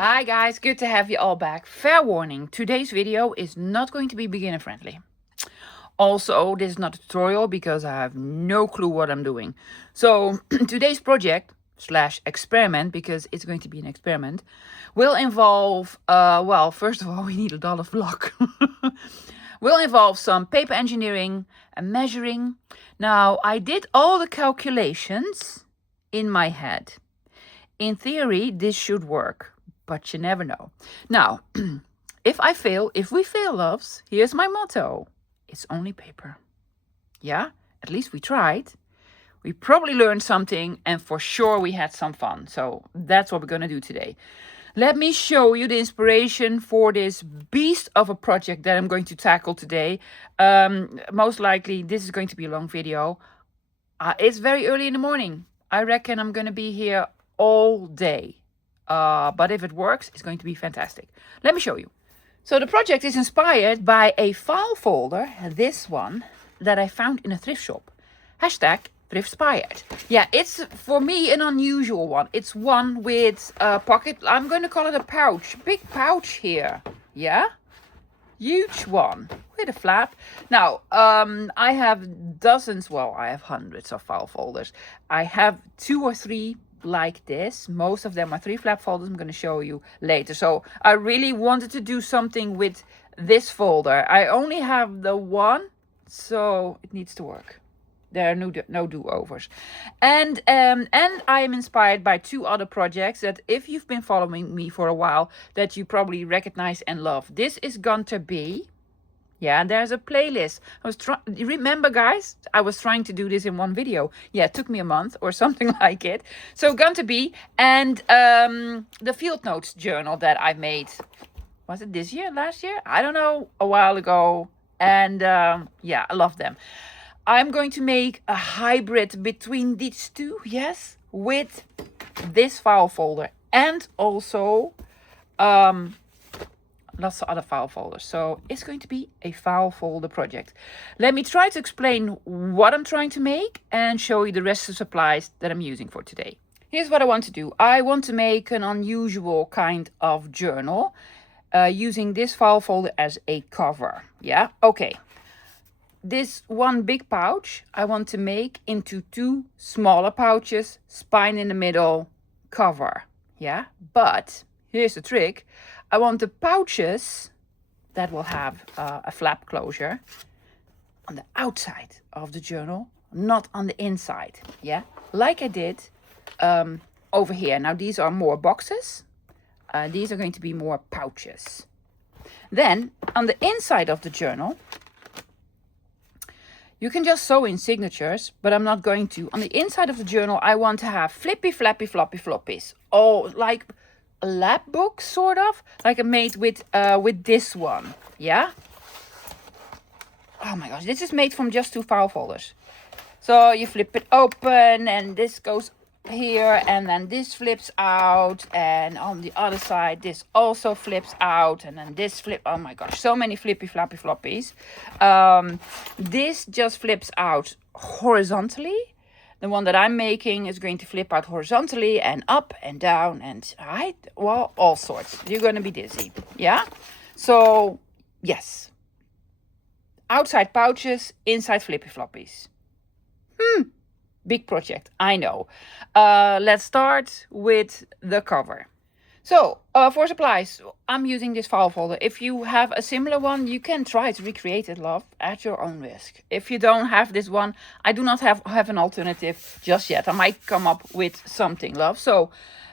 Hi guys, good to have you all back. Fair warning, today's video is not going to be beginner friendly. Also, this is not a tutorial because I have no clue what I'm doing. So today's project slash experiment, because it's going to be an experiment, will involve, well, first of all, we need a lot of luck. Will involve some paper engineering and measuring. Now, I did all the calculations in my head. In theory, this should work, but you never know. Now, if we fail, loves, here's my motto. It's only paper. Yeah, at least we tried. We probably learned something, and for sure we had some fun. So that's what we're going to do today. Let me show you the inspiration for this beast of a project that I'm going to tackle today. Most likely, this is going to be a long video. It's very early in the morning. I reckon I'm going to be here all day. But if it works, it's going to be fantastic. Let me show you. So the project is inspired by a file folder, this one, that I found in a thrift shop. Hashtag thriftspired. Yeah, it's for me an unusual one. It's one with a pocket. I'm going to call it a pouch. Big pouch here. Yeah? Huge one with a flap. Now, I have dozens, well, I have hundreds of file folders. I have 2 or 3 like this. Most of them are 3 flap folders. I'm going to show you later. So I really wanted to do something with this folder. I only have the one, so it needs to work. There are no do-overs. And I am inspired by 2 other projects that, if you've been following me for a while, that you probably recognize and love. This is going to be, yeah, there's a playlist. Remember, guys, I was trying to do this in one video. Yeah, it took me a month or something like it. So going to be, and the field notes journal that I made. Was it this year, last year? I don't know, a while ago. And yeah, I love them. I'm going to make a hybrid between these two, yes, with this file folder and also lots of other file folders. So it's going to be a file folder project. Let me try to explain what I'm trying to make and show you the rest of the supplies that I'm using for today. Here's what I want to do. I want to make an unusual kind of journal using this file folder as a cover. Yeah, okay. This one big pouch I want to make into 2 smaller pouches, spine in the middle, cover. Yeah, but here's the trick. I want the pouches that will have a flap closure on the outside of the journal, not on the inside. Yeah, like I did over here. Now these are more boxes. These are going to be more pouches. Then on the inside of the journal, you can just sew in signatures, but I'm not going to. On the inside of the journal, I want to have flippy, flappy, floppy, floppies. Oh, like a lap book, sort of. Like I made with this one. Yeah? Oh my gosh, this is made from just 2 file folders. So you flip it open and this goes here, and then this flips out, and on the other side this also flips out, and then this flip. Oh my gosh, so many flippy flappy floppies. This just flips out horizontally. The one that I'm making is going to flip out horizontally and up and down and right, well, all sorts. You're going to be dizzy. Yeah, so yes, outside pouches, inside flippy floppies. Big project, I know. Let's start with the cover. So for supplies, I'm using this file folder. If you have a similar one, you can try to recreate it, love, at your own risk. If you don't have this one, I do not have an alternative just yet. I might come up with something, love. So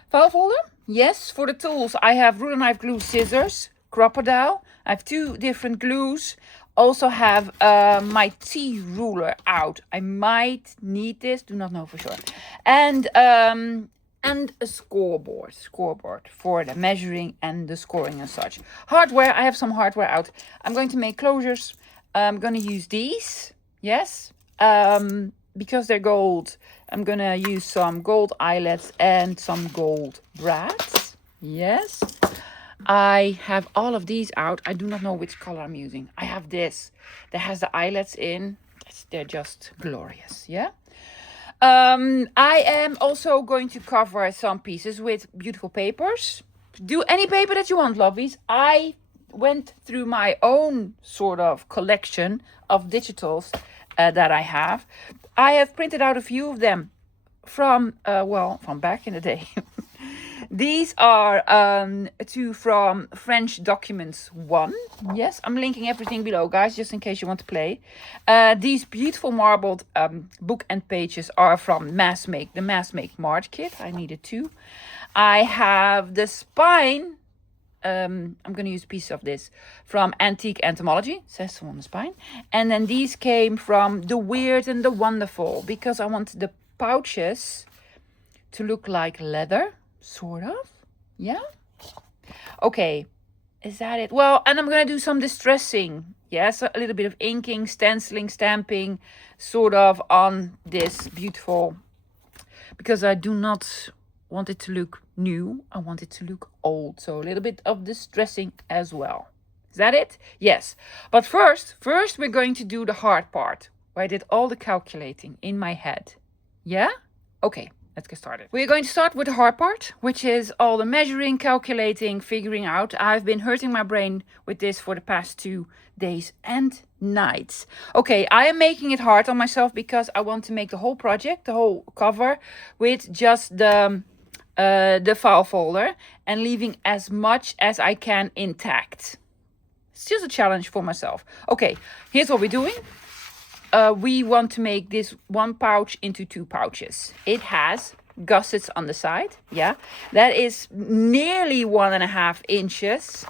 file folder, yes. For the tools, I have ruler, knife, glue, scissors, crocodile. I have 2 different glues. Also have my T ruler out. I might need this, do not know for sure. And a scoreboard for the measuring and the scoring and such. Hardware, I have some hardware out. I'm going to make closures. I'm going to use these, yes, because they're gold. I'm going to use some gold eyelets and some gold brads, yes. I have all of these out. I do not know which color I'm using. I have this that has the eyelets in. They're just glorious, yeah? I am also going to cover some pieces with beautiful papers. Do any paper that you want, lovies. I went through my own sort of collection of digitals that I have. I have printed out a few of them from back in the day. These are from French Documents 1. Yes, I'm linking everything below, guys, just in case you want to play. These beautiful marbled book and pages are from the Mass Make March kit. I needed 2. I have the spine. I'm going to use a piece of this from Antique Entomology. It says so on the spine. And then these came from The Weird and the Wonderful, because I want the pouches to look like leather. Sort of. Yeah. Okay. Is that it? Well, and I'm going to do some distressing. Yes, a little bit of inking, stenciling, stamping, sort of on this beautiful, because I do not want it to look new. I want it to look old. So a little bit of distressing as well. Is that it? Yes. But first we're going to do the hard part, where I did all the calculating in my head. Yeah? Okay. Let's get started. We're going to start with the hard part, which is all the measuring, calculating, figuring out. I've been hurting my brain with this for the past 2 days and nights. Okay, I am making it hard on myself because I want to make the whole project, the whole cover, with just the file folder and leaving as much as I can intact. It's just a challenge for myself. Okay, here's what we're doing. We want to make this one pouch into 2 pouches. It has gussets on the side. Yeah, that is nearly 1.5 inches.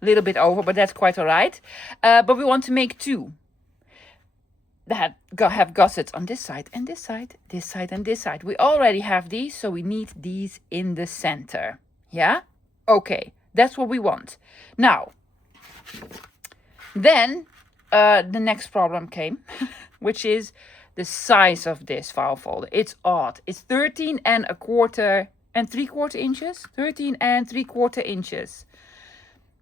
A little bit over, but that's quite all right. But we want to make 2 that have gussets on this side and this side, this side and this side. We already have these, so we need these in the center. Yeah? Okay, that's what we want. Now, then the next problem came, which is the size of this file folder. It's odd. It's 13 3/4 inches. 13 3/4 inches.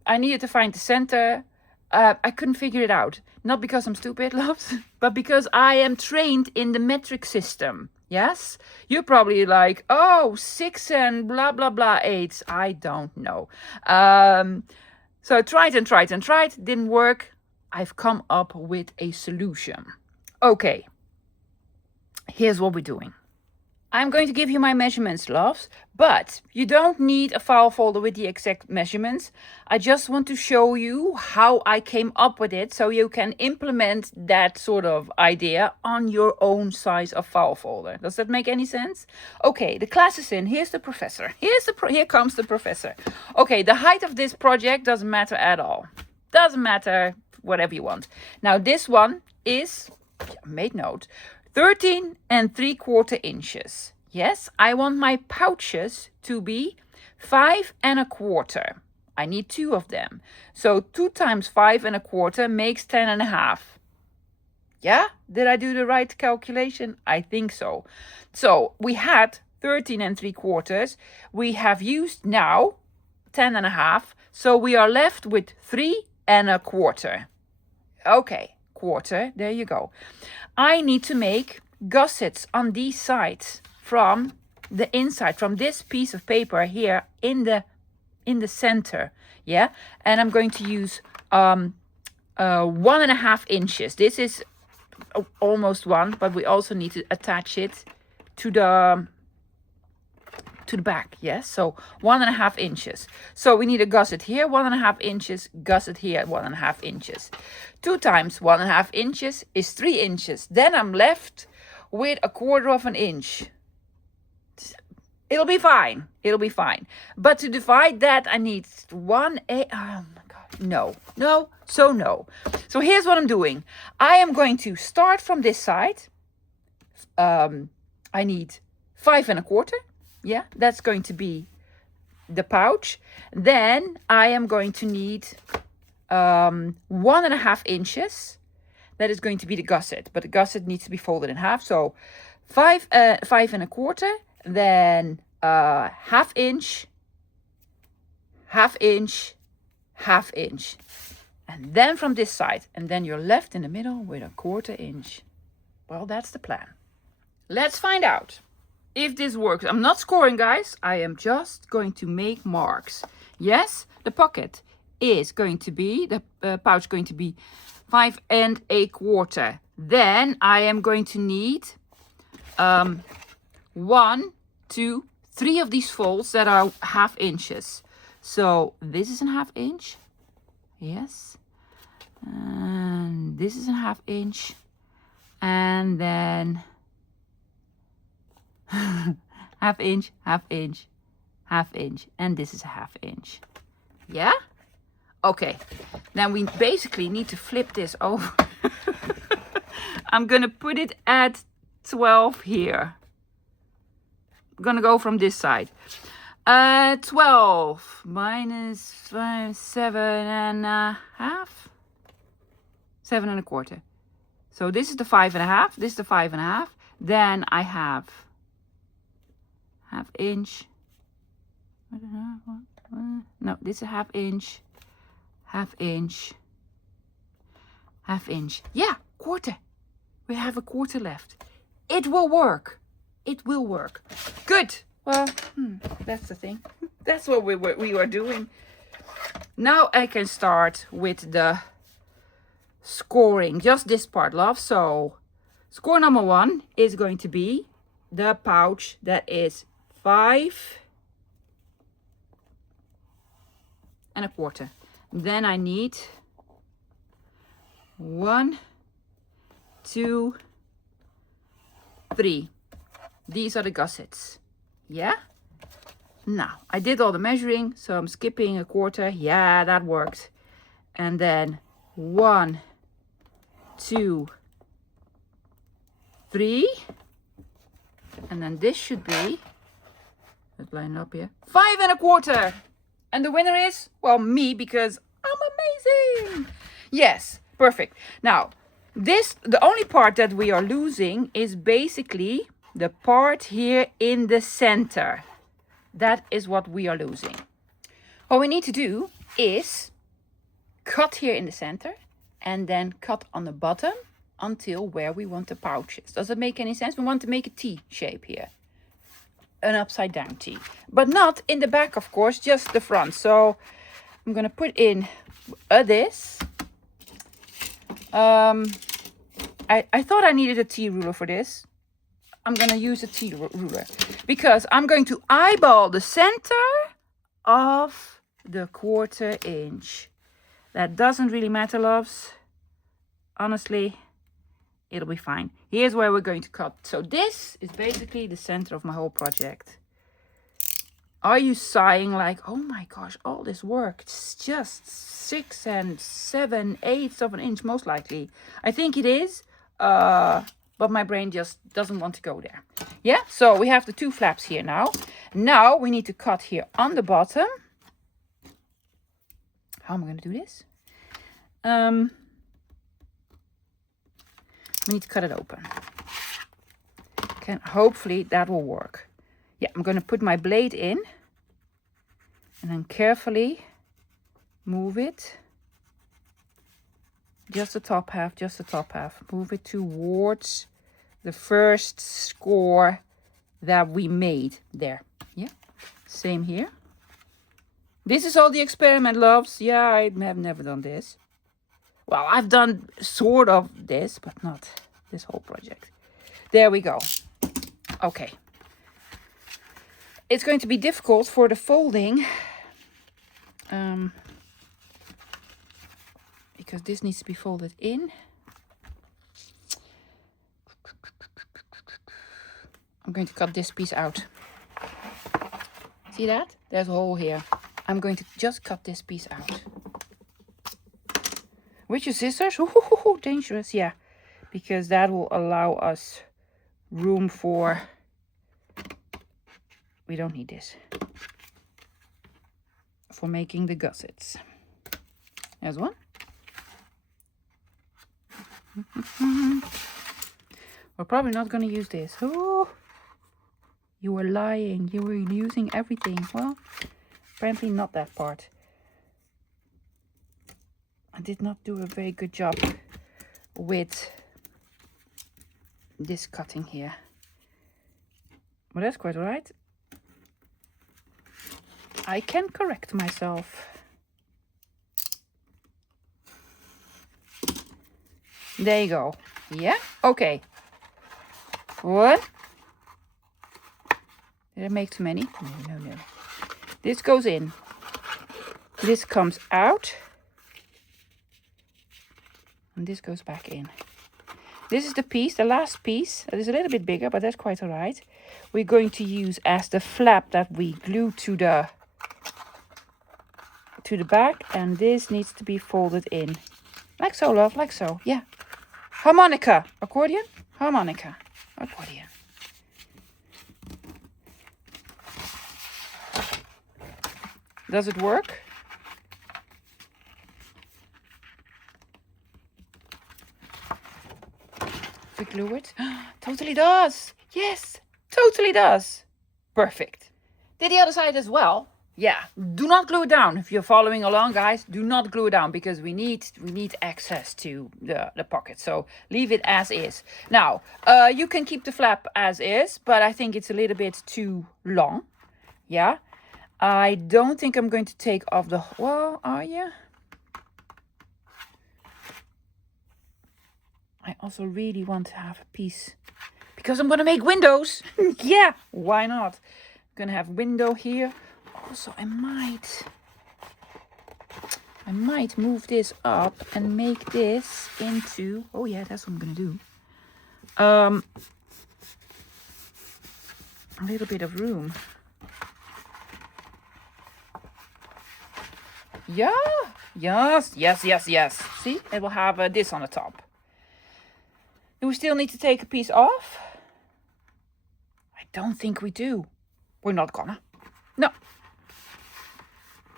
I needed to find the center. I couldn't figure it out. Not because I'm stupid, loves, but because I am trained in the metric system. Yes? You're probably like, oh, 6 and blah, blah, blah, 8. I don't know. So I tried and tried and tried. Didn't work. I've come up with a solution. Okay, here's what we're doing. I'm going to give you my measurements, loves, but you don't need a file folder with the exact measurements. I just want to show you how I came up with it so you can implement that sort of idea on your own size of file folder. Does that make any sense? Okay, the class is in. Here's the professor. Here comes the professor. Okay, the height of this project doesn't matter at all. Doesn't matter. Whatever you want. Now this one is, made note, 13 3/4 inches. Yes, I want my pouches to be 5 1/4. I need 2 of them. So 2 times 5 1/4 makes 10 1/2. Yeah, did I do the right calculation? I think so. So we had 13 3/4. We have used now 10 1/2. So we are left with 3 1/4. Okay, quarter, there you go. I need to make gussets on these sides from the inside, from this piece of paper here in the center. Yeah, and I'm going to use 1.5 inches. This is almost 1, but we also need to attach it to the back. Yes, so 1.5 inches. So we need a gusset here, 1.5 inches, gusset here, 1.5 inches. 2 times 1.5 inches is 3 inches. Then I'm left with 1/4 inch. It'll be fine. It'll be fine. But to divide that, I need 1/8. Oh my God. No. No. So here's what I'm doing. I am going to start from this side. I need 5 1/4. Yeah, that's going to be the pouch. Then I am going to need 1.5 inches. That is going to be the gusset, but the gusset needs to be folded in half. So 5 1/4, then half inch, half inch, half inch. And then from this side, and then you're left in the middle with 1/4 inch. Well, that's the plan. Let's find out if this works. I'm not scoring, guys. I am just going to make marks. Yes, the pocket is going to be, the pouch going to be 5 1/4. Then I am going to need 1, 2, 3 of these folds that are 1/2 inches. So this is a 1/2 inch. Yes. And this is a 1/2 inch. And then 1/2 inch, 1/2 inch, 1/2 inch. And this is a 1/2 inch. Yeah? Okay. Then we basically need to flip this over. I'm going to put it at 12 here. I'm going to go from this side. 12 minus 5, 7.5. 7 1/4. So this is the 5 1/2. This is the 5 1/2. Then I have 1/2 inch. No, this is a 1/2 inch. 1/2 inch. 1/2 inch. Yeah, 1/4. We have a 1/4 left. It will work. It will work. Good. Well, that's the thing. That's what we were doing. Now I can start with the scoring. Just this part, love. So score number 1 is going to be the pouch that is 5 1/4. Then I need 1, 2, 3. These are the gussets. Yeah? Now, I did all the measuring, so I'm skipping a 1/4. Yeah, that worked. And then 1, 2, 3. And then this should be, let's line it up here, 5 1/4. And the winner is, well, me, because I'm amazing. Yes, perfect. Now, the only part that we are losing is basically the part here in the center. That is what we are losing. What we need to do is cut here in the center and then cut on the bottom until where we want the pouches. Does it make any sense? We want to make a T shape here. An upside down T. But not in the back, of course, just the front. So I'm going to put in this. I thought I needed a T ruler for this. I'm going to use a T ruler because I'm going to eyeball the center of the 1/4 inch. That doesn't really matter, loves. Honestly, it'll be fine. Here's where we're going to cut. So this is basically the center of my whole project. Are you sighing like, oh my gosh, all this work? It's just 6 7/8 of an inch, most likely. I think it is. But my brain just doesn't want to go there. Yeah, so we have the 2 flaps here now. Now we need to cut here on the bottom. How am I going to do this? We need to cut it open. Hopefully that will work. Yeah, I'm going to put my blade in. And then carefully move it. Just the top half, just the top half. Move it towards the first score that we made there. Yeah, same here. This is all the experiment, loves. Yeah, I have never done this. Well, I've done sort of this, but not this whole project. There we go. Okay. It's going to be difficult for the folding. Because this needs to be folded in. I'm going to cut this piece out. See that? There's a hole here. I'm going to just cut this piece out. With your scissors? Ooh, dangerous, yeah. Because that will allow us room for... We don't need this. For making the gussets. There's one. We're probably not going to use this. Oh, you were lying. You were using everything. Well, apparently not that part. I did not do a very good job with this cutting here. Well, that's quite all right. I can correct myself. There you go. Yeah, okay. One. Did I make too many? No. This goes in. This comes out. And this goes back in. This is the piece, the last piece. That is a little bit bigger, but that's quite all right. We're going to use as the flap that we glue to the back. And this needs to be folded in. Like so, love, like so. Yeah. Harmonica. Accordion? Harmonica. Accordion. Does it work? We glue it. Totally does. Yes, totally does. Perfect. Did the other side as well? Yeah, do not glue it down. If you're following along, guys, do not glue it down because we need access to the pocket. So leave it as is. Now, you can keep the flap as is, but I think it's a little bit too long. Yeah. I don't think I'm going to take off the... Well, are you? I also really want to have a piece because I'm going to make windows. Yeah, why not? I'm going to have window here. Also, I might move this up and make this into... Oh yeah, that's what I'm going to do. A little bit of room. Yeah, yes. See, it will have this on the top. Do we still need to take a piece off? I don't think we do. We're not gonna. No.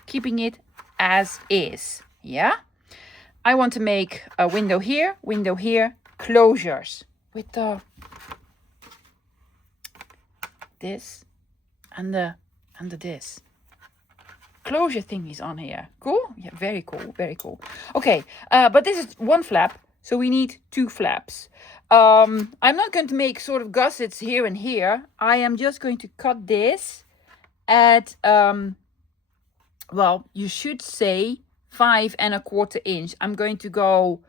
Keeping it as is. Yeah. I want to make a window here, closures with the this and the this. Closure thingies on here. Cool? Yeah, very cool, very cool. Okay, but this is one flap, so we need two flaps. I'm not going to make sort of gussets here and here. I am just going to cut this at, well, you should say 5 1/4 inch. I'm going to go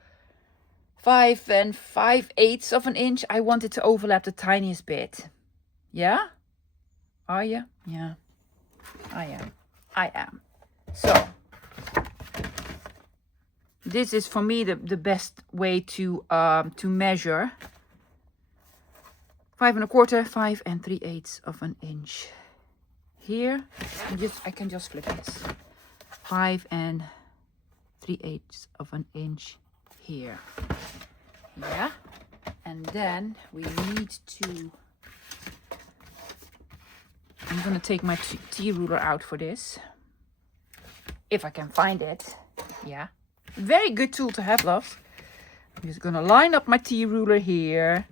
5 5/8 of an inch. I want it to overlap the tiniest bit. Yeah? Are you? Yeah, I am. So this is for me the best way to measure. 5 1/4, 5 3/8 of an inch. Here, I can just flip this. 5 3/8 of an inch here. Yeah, and then we need to. I'm gonna take my T-ruler out for this. If I can find it. Yeah. Very good tool to have, loves. I'm just gonna line up my T-ruler here.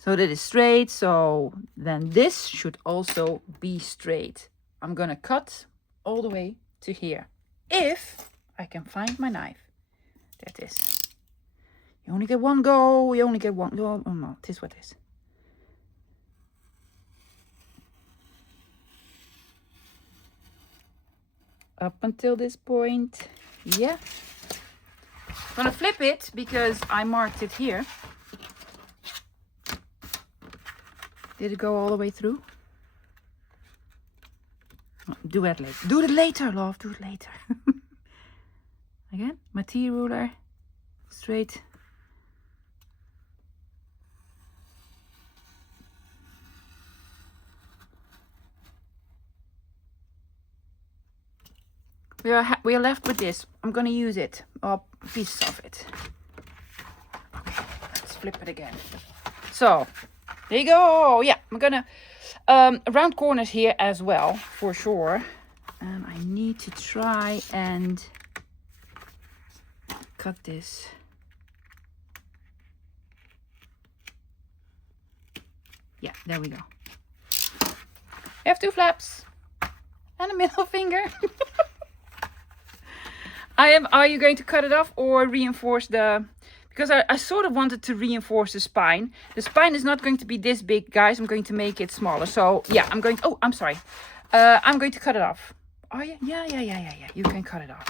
So that is straight. So then this should also be straight. I'm gonna cut all the way to here. If I can find my knife. There it is. You only get one go. You only get one go. Oh no, this is what it is. Up until this point. Yeah. I'm gonna flip it because I marked it here. Did it go all the way through? Do it later. Do it later, love. Do it later. Again, my T-ruler. Straight. We are left with this. I'm gonna use it, or pieces of it. Okay, let's flip it again. So, there you go. Yeah, I'm gonna round corners here as well, for sure. And I need to try and cut this. Yeah, there we go. I have two flaps and a middle finger. Are you going to cut it off or reinforce because I sort of wanted to reinforce the spine. The spine is not going to be this big, guys. I'm going to make it smaller. So yeah, I'm going to, oh, I'm sorry. I'm going to cut it off. Oh yeah, yeah. You can cut it off.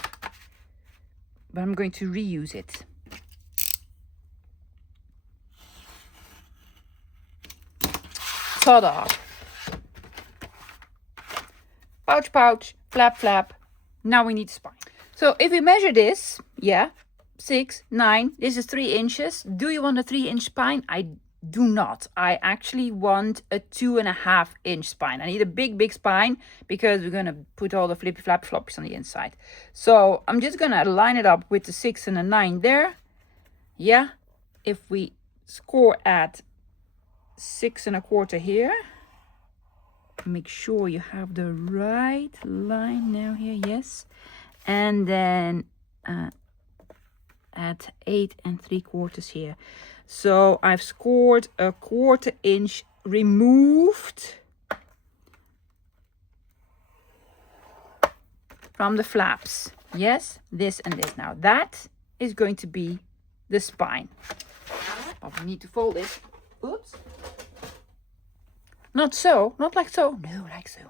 But I'm going to reuse it. Ta-da. Pouch, pouch, flap, flap. Now we need spine. So if we measure this, yeah, 6, 9, this is 3 inches. Do you want a 3-inch spine? I do not. I actually want a 2.5-inch spine. I need a big spine because we're going to put all the flippy flap floppies on the inside. So I'm just going to line it up with the 6 and a 9 there. Yeah, if we score at 6 1/4 here, make sure you have the right line now here, yes. And then at 8 3/4 here. So I've scored a 1/4 inch removed from the flaps. Yes, this and this. Now that is going to be the spine. But we need to fold it. Oops. Not so, not like so. No, like so.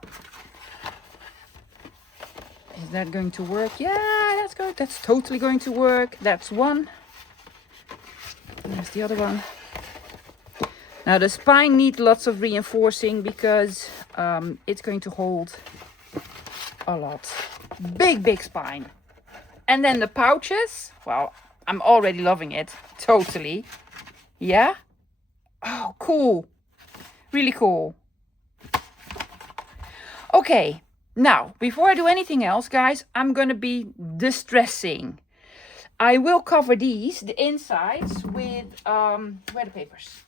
Is that going to work? Yeah, that's good. That's totally going to work. That's one. And there's the other one. Now the spine needs lots of reinforcing because it's going to hold a lot. Big spine. And then the pouches. Well, I'm already loving it. Totally. Yeah. Oh, cool. Really cool. Okay. Now, before I do anything else, guys, I'm going to be distressing. I will cover these, the insides, with weather papers.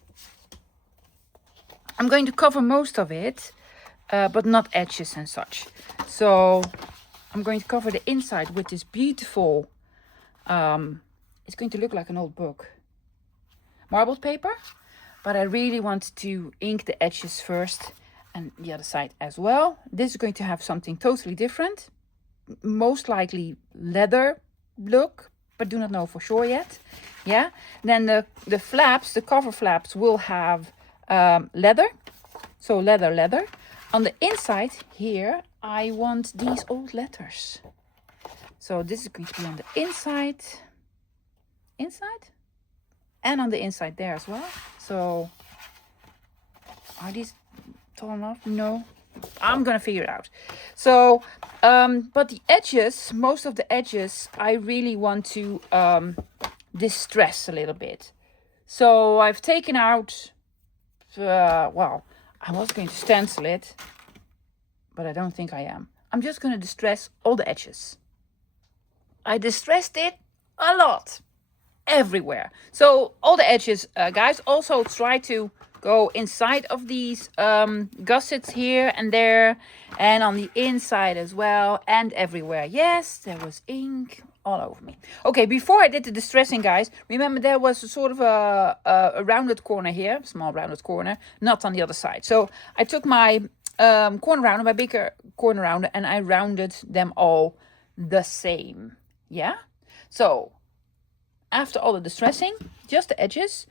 I'm going to cover most of it, but not edges and such. So I'm going to cover the inside with this beautiful, it's going to look like an old book, marbled paper. But I really want to ink the edges first and the other side as well. This is going to have something totally different. Most likely leather look, but do not know for sure yet. Yeah. Then the flaps, the cover flaps will have leather. So leather. On the inside here, I want these old letters. So this is going to be on the inside. And on the inside there as well. So are these tall enough? No, I'm gonna figure it out. So but the edges, most of the edges, I really want to distress a little bit. So I've taken out well, I was going to stencil it, but I don't think I am. I'm just going to distress all the edges. I distressed it a lot. Everywhere. So all the edges, guys, also try to go inside of these gussets here and there, and on the inside as well, and everywhere. Yes, there was ink all over me. Okay, before I did the distressing, guys, remember there was a sort of a rounded corner here, small rounded corner, not on the other side. So I took my corner rounder, my bigger corner rounder, and I rounded them all the same. Yeah. So after all the distressing, just the edges.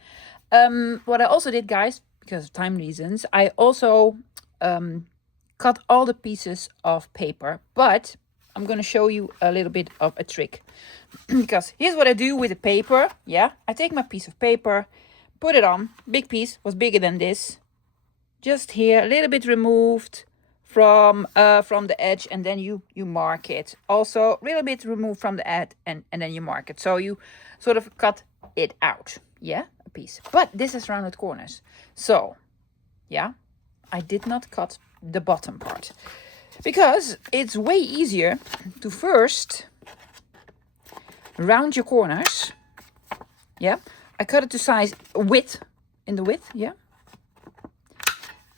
What I also did, guys, because of time reasons, I also cut all the pieces of paper. But I'm going to show you a little bit of a trick. Because here's what I do with the paper. Yeah, I take my piece of paper, put it on. Big piece, was bigger than this. Just here, a little bit removed from the edge, and then you mark it. Also, a little bit removed from the edge, and then you mark it. So you sort of cut it out. Yeah, a piece. But this is rounded corners. So, yeah, I did not cut the bottom part. Because it's way easier to first round your corners. Yeah, I cut it to size width, in the width, yeah.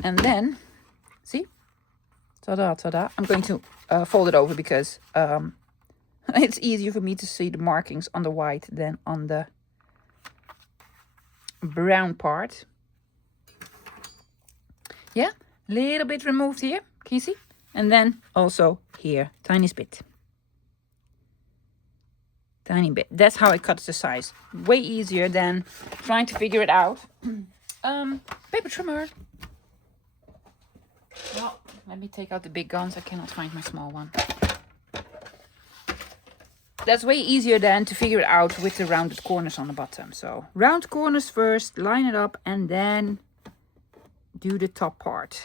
And then, see? Ta-da, ta-da. I'm going to fold it over because it's easier for me to see the markings on the white than on the brown part. Yeah, a little bit removed here. Can you see? And then also here, tiny bit. Tiny bit. That's how I cut the size. Way easier than trying to figure it out. Paper trimmer. Well, let me take out the big guns. I cannot find my small one. That's way easier than to figure it out with the rounded corners on the bottom. So round corners first, line it up, and then do the top part.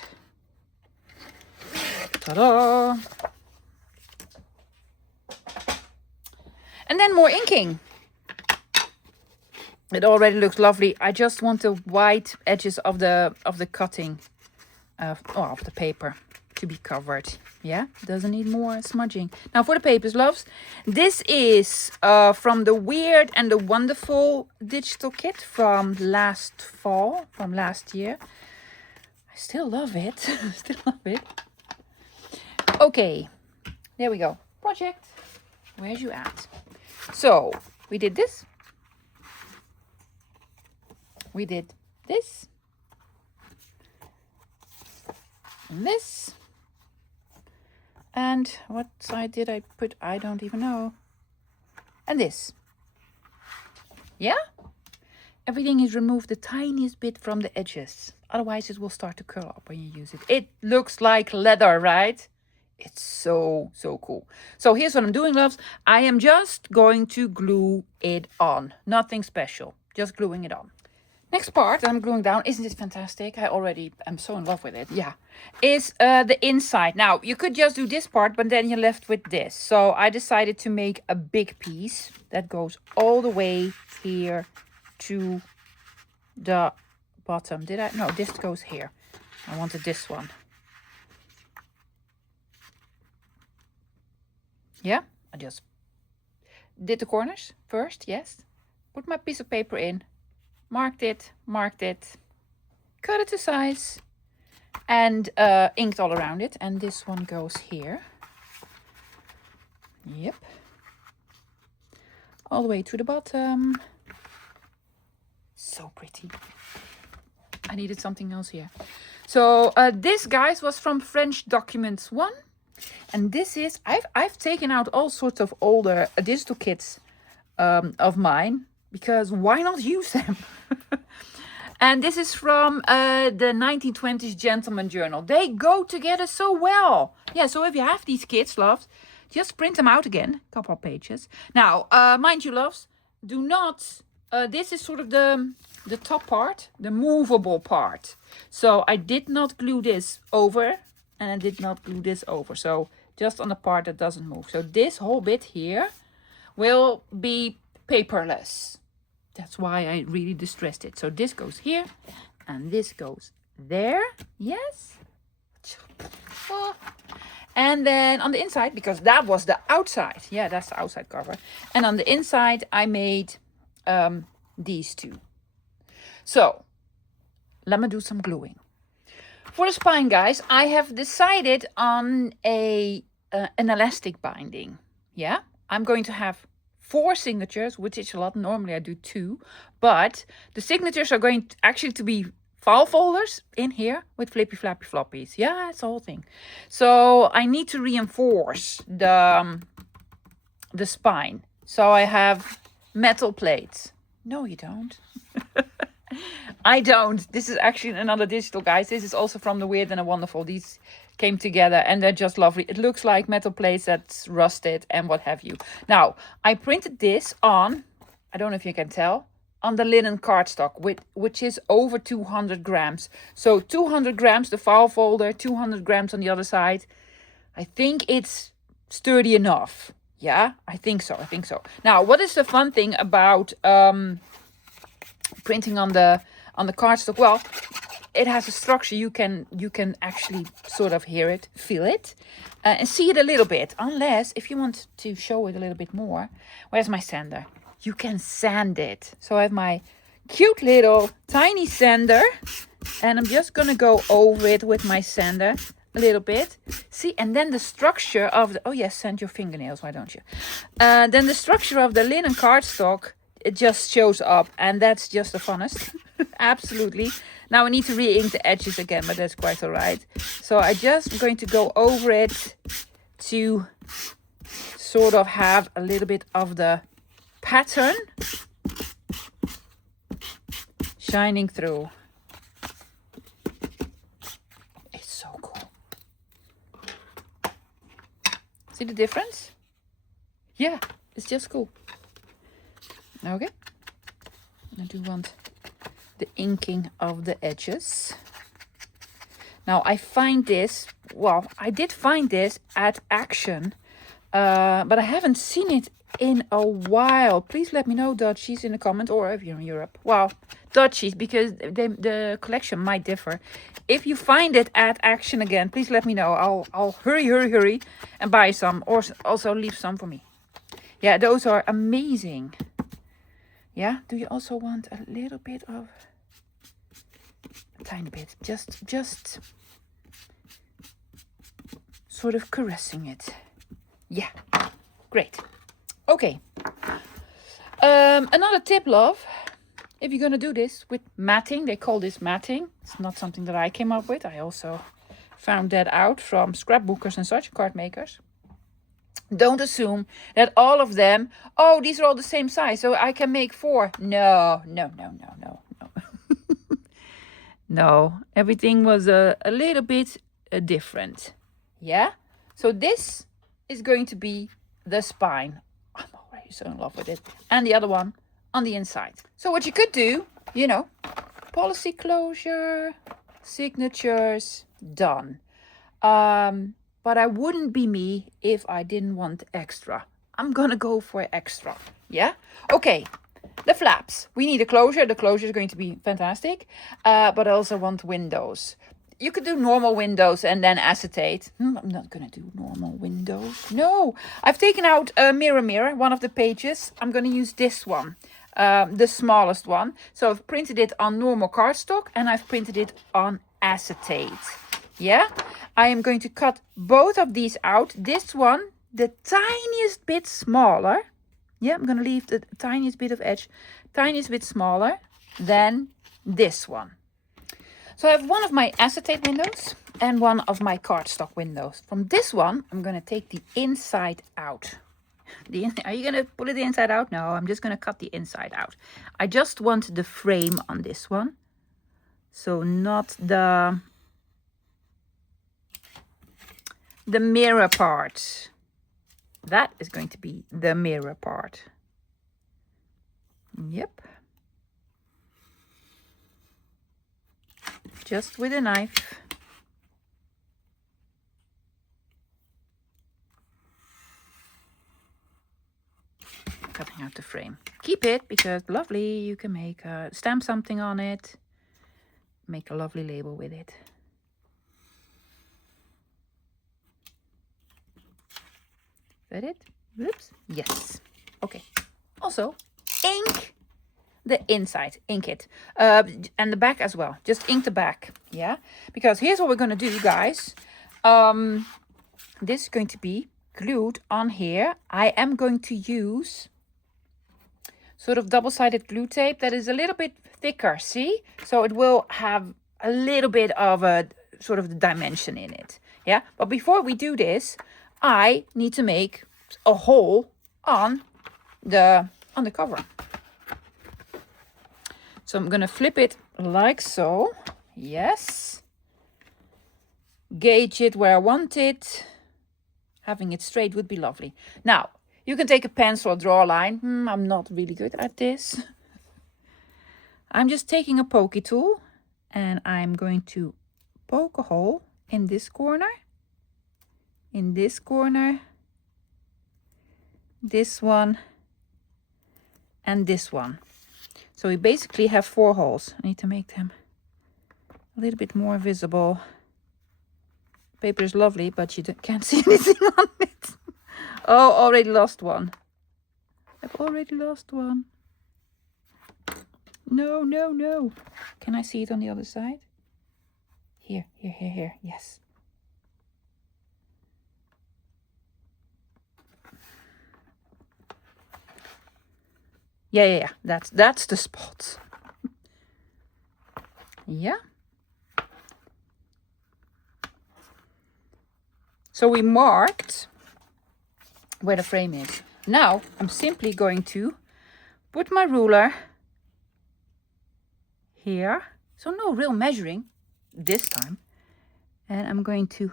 Ta-da! And then more inking. It already looks lovely. I just want the white edges of the cutting of the paper to be covered. Yeah, doesn't need more smudging. Now for the papers, loves. This is from the Weird and the Wonderful digital kit from last fall, from last year. I still love it. Still love it. Okay, there we go. Project. Where's you at? So we did this. We did this. And this. And what side did I put? I don't even know. And this. Yeah? Everything is removed the tiniest bit from the edges. Otherwise it will start to curl up when you use it. It looks like leather, right? It's so cool. So here's what I'm doing, loves. I am just going to glue it on. Nothing special. Just gluing it on. Next part that I'm gluing down, isn't it fantastic? I already am so in love with it. Yeah. Is the inside. Now, you could just do this part, but then you're left with this. So I decided to make a big piece that goes all the way here to the bottom. Did I? No, this goes here. I wanted this one. Yeah, I just did the corners first, yes. Put my piece of paper in, marked it, cut it to size, and inked all around it. And this one goes here. Yep. All the way to the bottom. So pretty. I needed something else here. So this, guys, was from French Documents 1. And this is, I've taken out all sorts of older digital kits of mine, because why not use them? And this is from the 1920s Gentleman Journal. They go together so well. Yeah, so if you have these kits, loves, just print them out again, a couple of pages. Now, mind you, loves, do not, this is sort of the top part, the movable part. So I did not glue this over. And I did not glue this over. So just on the part that doesn't move. So this whole bit here will be paperless. That's why I really distressed it. So this goes here. And this goes there. Yes. And then on the inside, because that was the outside. Yeah, that's the outside cover. And on the inside, I made these two. So let me do some gluing. For the spine, guys, I have decided on an elastic binding. Yeah, I'm going to have 4 signatures, which is a lot. Normally I do 2, but the signatures are going to actually to be file folders in here with flippy flappy floppies. Yeah, it's the whole thing. So I need to reinforce the spine. So I have metal plates. No, you don't. I don't. This is actually another digital, guys. This is also from the Weird and the Wonderful. These came together and they're just lovely. It looks like metal plates that's rusted and what have you. Now, I printed this on, I don't know if you can tell, on the linen cardstock, which is over 200 grams. So 200 grams, the file folder, 200 grams on the other side. I think it's sturdy enough. Yeah, I think so. Now, what is the fun thing about printing on the cardstock? Well, it has a structure. You can actually sort of hear it, feel it, and see it a little bit. Unless if you want to show it a little bit more, where's my sander? You can sand it. So I have my cute little tiny sander, and I'm just gonna go over it with my sander a little bit. See, and then the structure of the, oh yes, sand your fingernails, why don't you? Then the structure of the linen cardstock, it just shows up, and that's just the funnest. Absolutely. Now I need to re-ink the edges again, but that's quite all right. So I just going to go over it to sort of have a little bit of the pattern shining through. It's so cool. See the difference? Yeah, it's just cool. Okay. I do want the inking of the edges. Now I find this, well, I did find this at Action, but I haven't seen it in a while. Please let me know, Dutchies, in the comment, or if you're in Europe. Well, Dutchies, because the collection might differ. If you find it at Action again, please let me know. I'll hurry and buy some, or also leave some for me. Yeah, those are amazing. Yeah, do you also want a little bit of, a tiny bit, just sort of caressing it? Yeah, great. Okay. Another tip, love, if you're gonna do this with matting, they call this matting. It's not something that I came up with. I also found that out from scrapbookers and such, card makers. Don't assume that all of them, oh, these are all the same size, so I can make 4. No. No, everything was a little bit different. Yeah? So this is going to be the spine. I'm already so in love with it. And the other one on the inside. So what you could do, you know, policy closure, signatures, done. But I wouldn't be me if I didn't want extra. I'm gonna go for extra. Yeah? Okay. The flaps. We need a closure. The closure is going to be fantastic. But I also want windows. You could do normal windows and then acetate. I'm not gonna do normal windows. No. I've taken out a mirror, one of the pages. I'm gonna use this one. The smallest one. So I've printed it on normal cardstock and I've printed it on acetate. Yeah, I am going to cut both of these out. This one, the tiniest bit smaller. Yeah, I'm going to leave the tiniest bit of edge, tiniest bit smaller than this one. So I have one of my acetate windows and one of my cardstock windows. From this one, I'm going to take the inside out. Are you going to pull it inside out? No, I'm just going to cut the inside out. I just want the frame on this one. So not the mirror part. That is going to be the mirror part. Yep. Just with a knife. Cutting out the frame. Keep it because lovely, you can make stamp something on it. Make a lovely label with it. Is that it? Whoops. Yes. Okay. Also, ink the inside. Ink it. And the back as well. Just ink the back. Yeah? Because here's what we're going to do, guys. This is going to be glued on here. I am going to use sort of double-sided glue tape that is a little bit thicker. See? So it will have a little bit of a sort of the dimension in it. Yeah? But before we do this, I need to make a hole on the cover. So I'm going to flip it like so. Yes. Gauge it where I want it. Having it straight would be lovely. Now, you can take a pencil or draw a line. I'm not really good at this. I'm just taking a pokey tool and I'm going to poke a hole in this corner. In this corner, this one, and this one. So we basically have 4 holes. I need to make them a little bit more visible. Paper is lovely, but you can't see anything on it. Oh, already lost one. I've already lost one. No, no, no. Can I see it on the other side? Here, here, here, here. Yes. Yeah. That's the spot. Yeah. So we marked where the frame is. Now I'm simply going to put my ruler here. So no real measuring this time. And I'm going to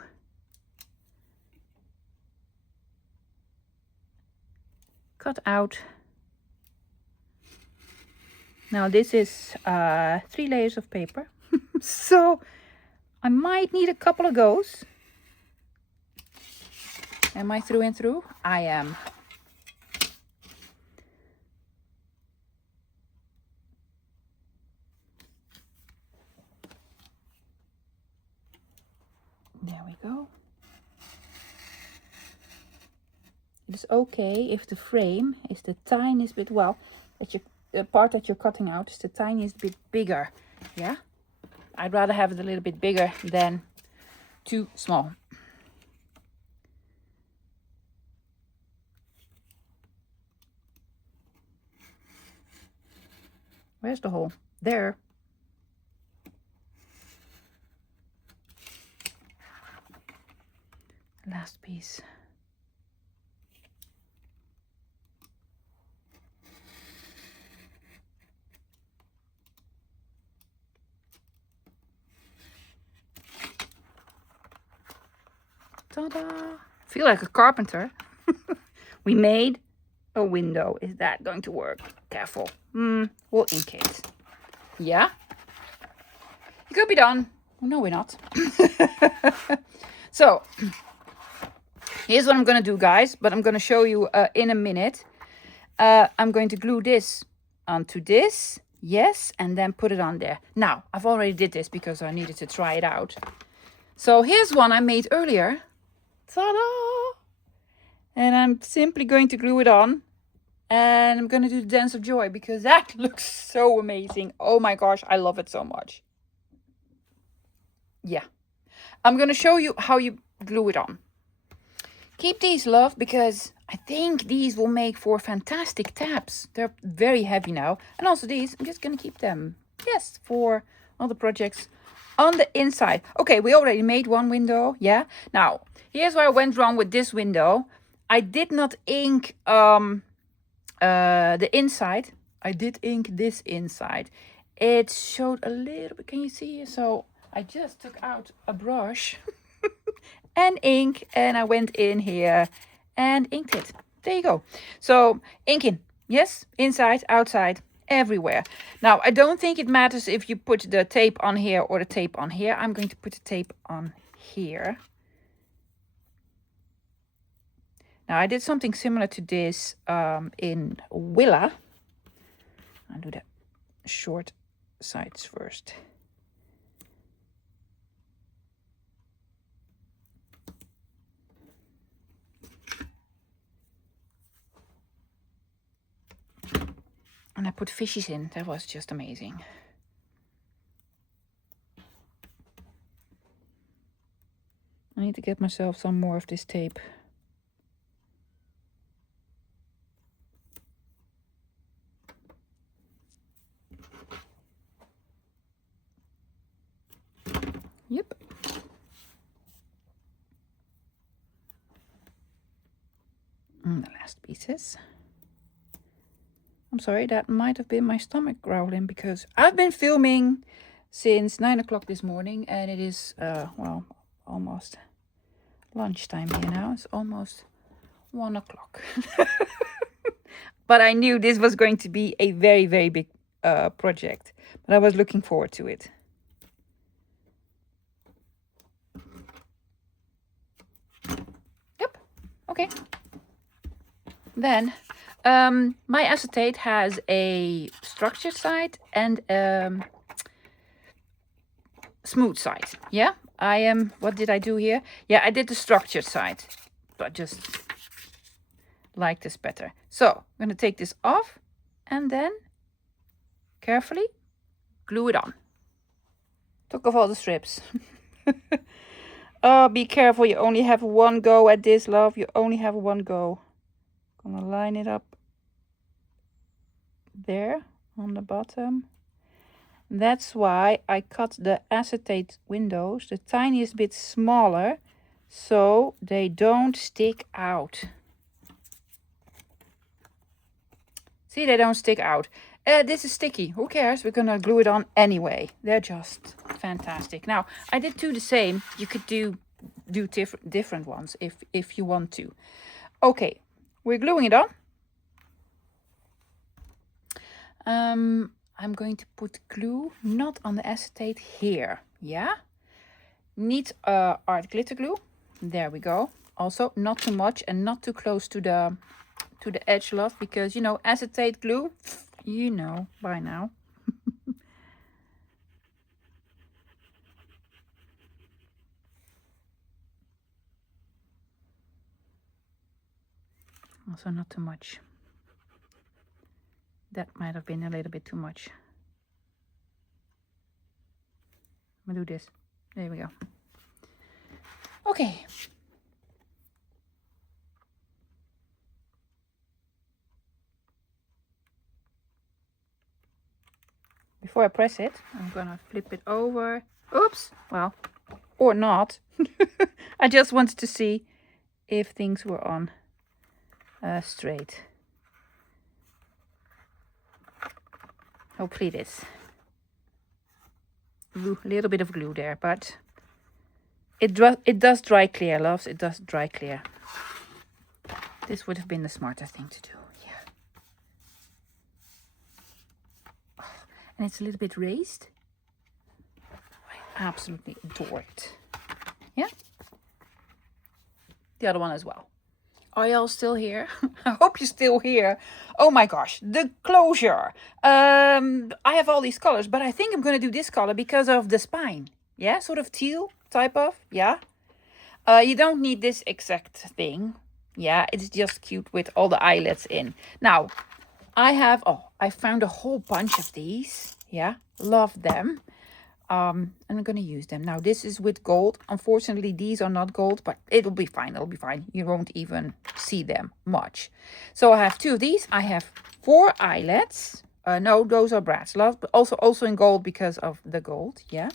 cut out. Now this is 3 layers of paper. So I might need a couple of goes. Am I through and through? I am. There we go. It's okay if the frame is the tiniest bit, well, that the part that you're cutting out is the tiniest bit bigger. Yeah? I'd rather have it a little bit bigger than too small. Where's the hole? There. Last piece. Ta-da! Feel like a carpenter. We made a window. Is that going to work? Careful. We'll ink it. Yeah? It could be done. No, we're not. So, here's what I'm going to do, guys. But I'm going to show you in a minute. I'm going to glue this onto this. Yes, and then put it on there. Now, I've already did this because I needed to try it out. So, here's one I made earlier. Ta-da! And I'm simply going to glue it on. And I'm going to do the dance of joy because that looks so amazing. Oh my gosh, I love it so much. Yeah. I'm going to show you how you glue it on. Keep these, love, because I think these will make for fantastic tabs. They're very heavy now. And also these, I'm just going to keep them. Yes, for all the projects on the inside. Okay, we already made one window. Yeah. Now, here's where I went wrong with this window. I did not ink the inside. I did ink this inside. It showed a little bit. Can you see? So I just took out a brush and ink, and I went in here and inked it. There you go. So inking, yes, inside, outside, everywhere. Now, I don't think it matters if you put the tape on here or the tape on here. I'm going to put the tape on here. Now, I did something similar to this in Willa. I'll do the short sides first. And I put fishies in. That was just amazing. I need to get myself some more of this tape. Yep. And the last pieces. I'm sorry, that might have been my stomach growling because I've been filming since 9 o'clock this morning and it is, well, almost lunchtime here now. It's almost 1 o'clock. But I knew this was going to be a very, very big project. But I was looking forward to it. Yep. Okay. Then my acetate has a structured side and smooth side. Yeah, what did I do here? Yeah, I did the structured side, but just like this better. So I'm going to take this off and then carefully glue it on. Took off all the strips. Oh, be careful. You only have one go at this, love. You only have one go. I'm gonna line it up there on the bottom. That's why I cut the acetate windows the tiniest bit smaller so they don't stick out. See, they don't stick out. This is sticky. Who cares? We're gonna glue it on anyway. They're just fantastic. Now, I did do the same. You could do different ones if you want to. Okay, we're gluing it on. I'm going to put glue not on the acetate here. Yeah. Need art glitter glue. There we go. Also, not too much and not too close to the edge, love, because you know acetate glue. You know by now. Also, not too much. That might have been a little bit too much. I'm gonna do this. There we go. Okay. Before I press it, I'm gonna flip it over. Oops. Well, or not. I just wanted to see if things were on straight. Hopefully it is. Ooh, a little bit of glue there, but it does dry clear, loves. It does dry clear. This would have been the smarter thing to do. Yeah. Oh, and it's a little bit raised. I absolutely adore it. Yeah. The other one as well. Are y'all still here? I hope you're still here. Oh my gosh, the closure. I have all these colors, but I think I'm going to do this color because of the spine. Yeah, sort of teal type of, yeah. You don't need this exact thing. Yeah, it's just cute with all the eyelets in. Now, I found a whole bunch of these. Yeah, love them. And I'm going to use them. Now, this is with gold. Unfortunately, these are not gold, but it'll be fine. It'll be fine. You won't even see them much. So I have 2 of these. I have 4 eyelets. No, those are brass, love, but also in gold because of the gold. Yeah.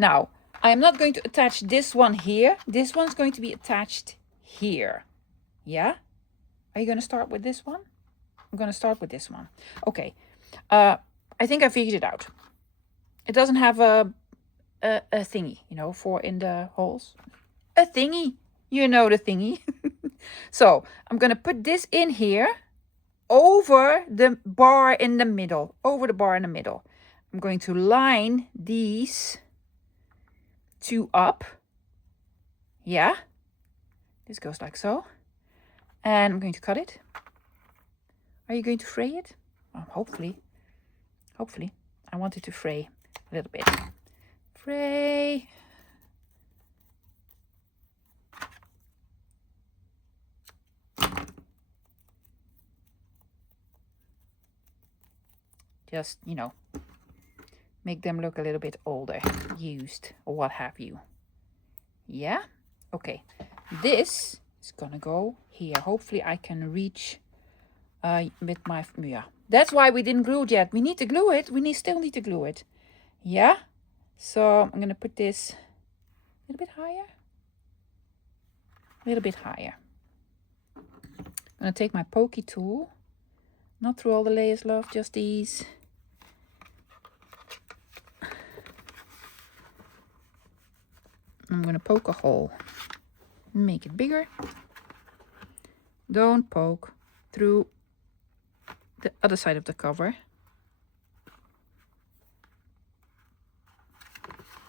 Now, I am not going to attach this one here. This one's going to be attached here. Yeah. Are you going to start with this one? I'm going to start with this one. Okay. I think I figured it out. It doesn't have a thingy, you know, for in the holes. A thingy. You know the thingy. So I'm going to put this in here over the bar in the middle. Over the bar in the middle. I'm going to line these 2 up. Yeah. This goes like so. And I'm going to cut it. Are you going to fray it? Hopefully. Hopefully. I want it to fray a little bit. Fray. Just, you know, make them look a little bit older, used, or what have you. Yeah? Okay. This is gonna go here. Hopefully I can reach with my, yeah. That's why we didn't glue it yet. We need to glue it. Still need to glue it. Yeah? So I'm going to put this a little bit higher. A little bit higher. I'm going to take my pokey tool. Not through all the layers, love. Just these. I'm going to poke a hole. Make it bigger. Don't poke through the other side of the cover.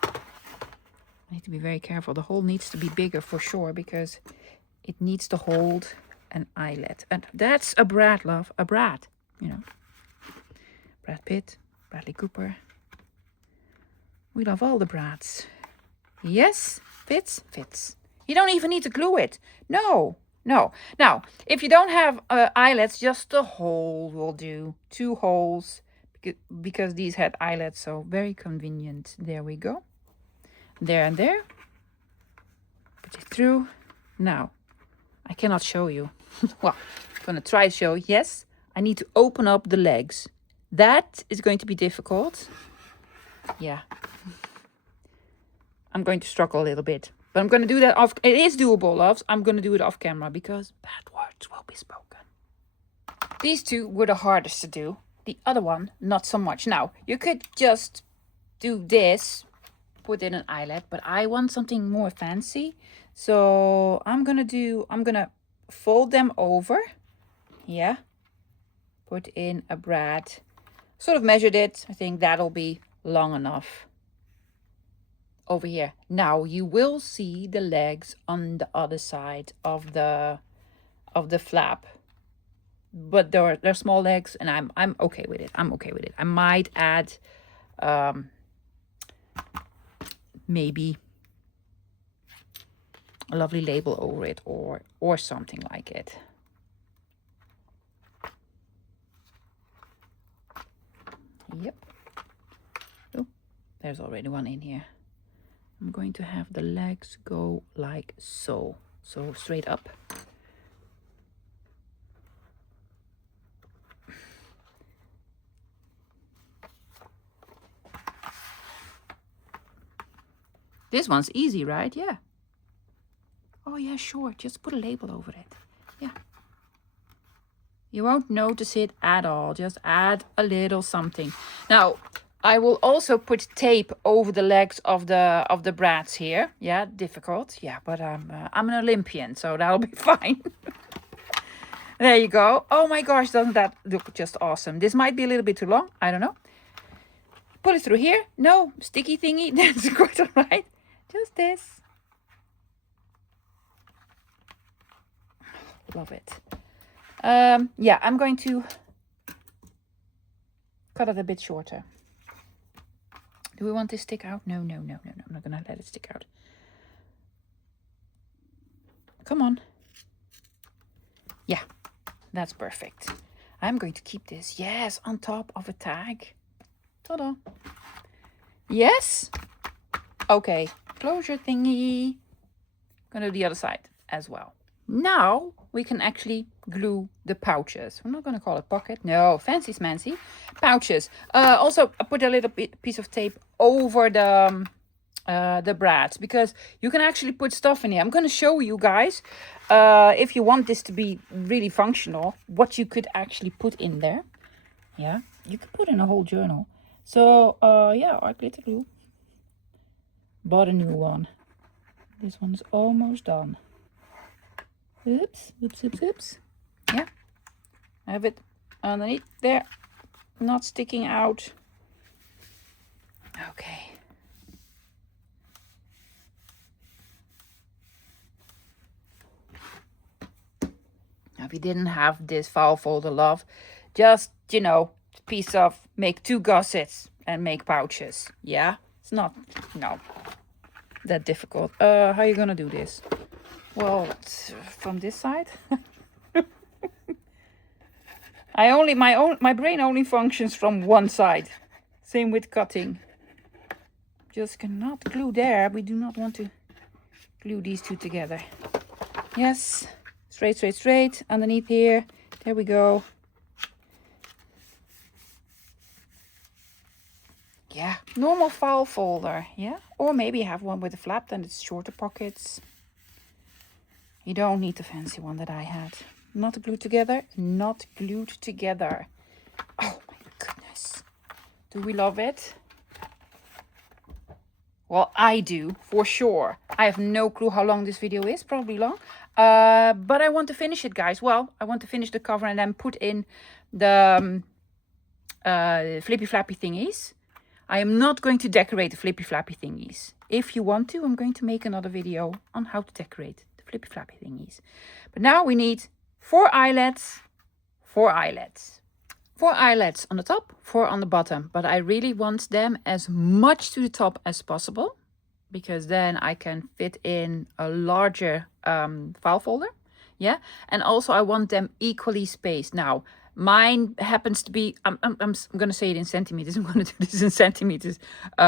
I need to be very careful. The hole needs to be bigger for sure because it needs to hold an eyelet. And that's a Brad, love. A Brad, you know. Brad Pitt, Bradley Cooper. We love all the Brads. Yes, fits, fits. You don't even need to glue it. No, no. Now, if you don't have eyelets, just a hole will do. 2 holes because these had eyelets, so very convenient. There we go. There and there. Put it through. Now, I cannot show you. Well, I'm going to try to show. Yes, I need to open up the legs. That is going to be difficult. Yeah. I'm going to struggle a little bit. But I'm going to do that off. It is doable, loves. I'm going to do it off camera because bad words will be spoken. These two were the hardest to do. The other one, not so much. Now, you could just do this, put in an eyelet, but I want something more fancy. So I'm gonna fold them over. Yeah. Put in a brad. Sort of measured it. I think that'll be long enough. Over here. Now you will see the legs on the other side of the flap. But they're small legs, and I'm okay with it. I'm okay with it. I might add maybe a lovely label over it, or something like it. Yep. Oh, there's already one in here. I'm going to have the legs go like so. So straight up. This one's easy, right? Yeah. Oh yeah, sure. Just put a label over it. Yeah. You won't notice it at all. Just add a little something. Now, I will also put tape over the legs of the brads here. Yeah, difficult. Yeah, but I'm an Olympian, so that'll be fine. There you go. Oh my gosh, doesn't that look just awesome? This might be a little bit too long. I don't know. Put it through here. No, sticky thingy. That's quite all right. Just this. Love it. Yeah, I'm going to cut it a bit shorter. Do we want this stick out? No. I'm not going to let it stick out. Come on. Yeah, that's perfect. I'm going to keep this, yes, on top of a tag. Ta-da. Yes. Okay, closure thingy. Gonna do the other side as well. Now we can actually glue the pouches. I'm not gonna call it pocket. No, fancy smancy. Pouches. Also, I put a little piece of tape over the brads, because you can actually put stuff in here. I'm gonna show you guys, if you want this to be really functional, what you could actually put in there. Yeah, you could put in a whole journal. So yeah, art glitter glue. Bought a new one. This one's almost done. Oops. Yeah, I have it underneath there, not sticking out. Okay. Now, if you didn't have this file folder, love, just, you know, piece of, make 2 gussets and make pouches. Yeah, it's not, no, that difficult. How are you gonna do this? Well, from this side. My brain only functions from one side. Same with cutting. Just cannot glue there. We do not want to glue these two together. Yes, straight underneath here. There we go. Yeah, normal file folder. Yeah, or maybe have one with a flap, then it's shorter pockets. You don't need the fancy one that I had. Not glued together. Not glued together. Oh my goodness. Do we love it? Well, I do, for sure. I have no clue how long this video is. Probably long. But I want to finish it, guys. Well, I want to finish the cover and then put in the flippy flappy thingies. I am not going to decorate the flippy flappy thingies. If you want to, I'm going to make another video on how to decorate the flippy flappy thingies. But now we need 4 eyelets. 4 eyelets. 4 eyelets on the top, 4 on the bottom. But I really want them as much to the top as possible, because then I can fit in a larger file folder. Yeah, and also I want them equally spaced. Now, mine happens to be, I'm going to say it in centimeters. I'm going to do this in centimeters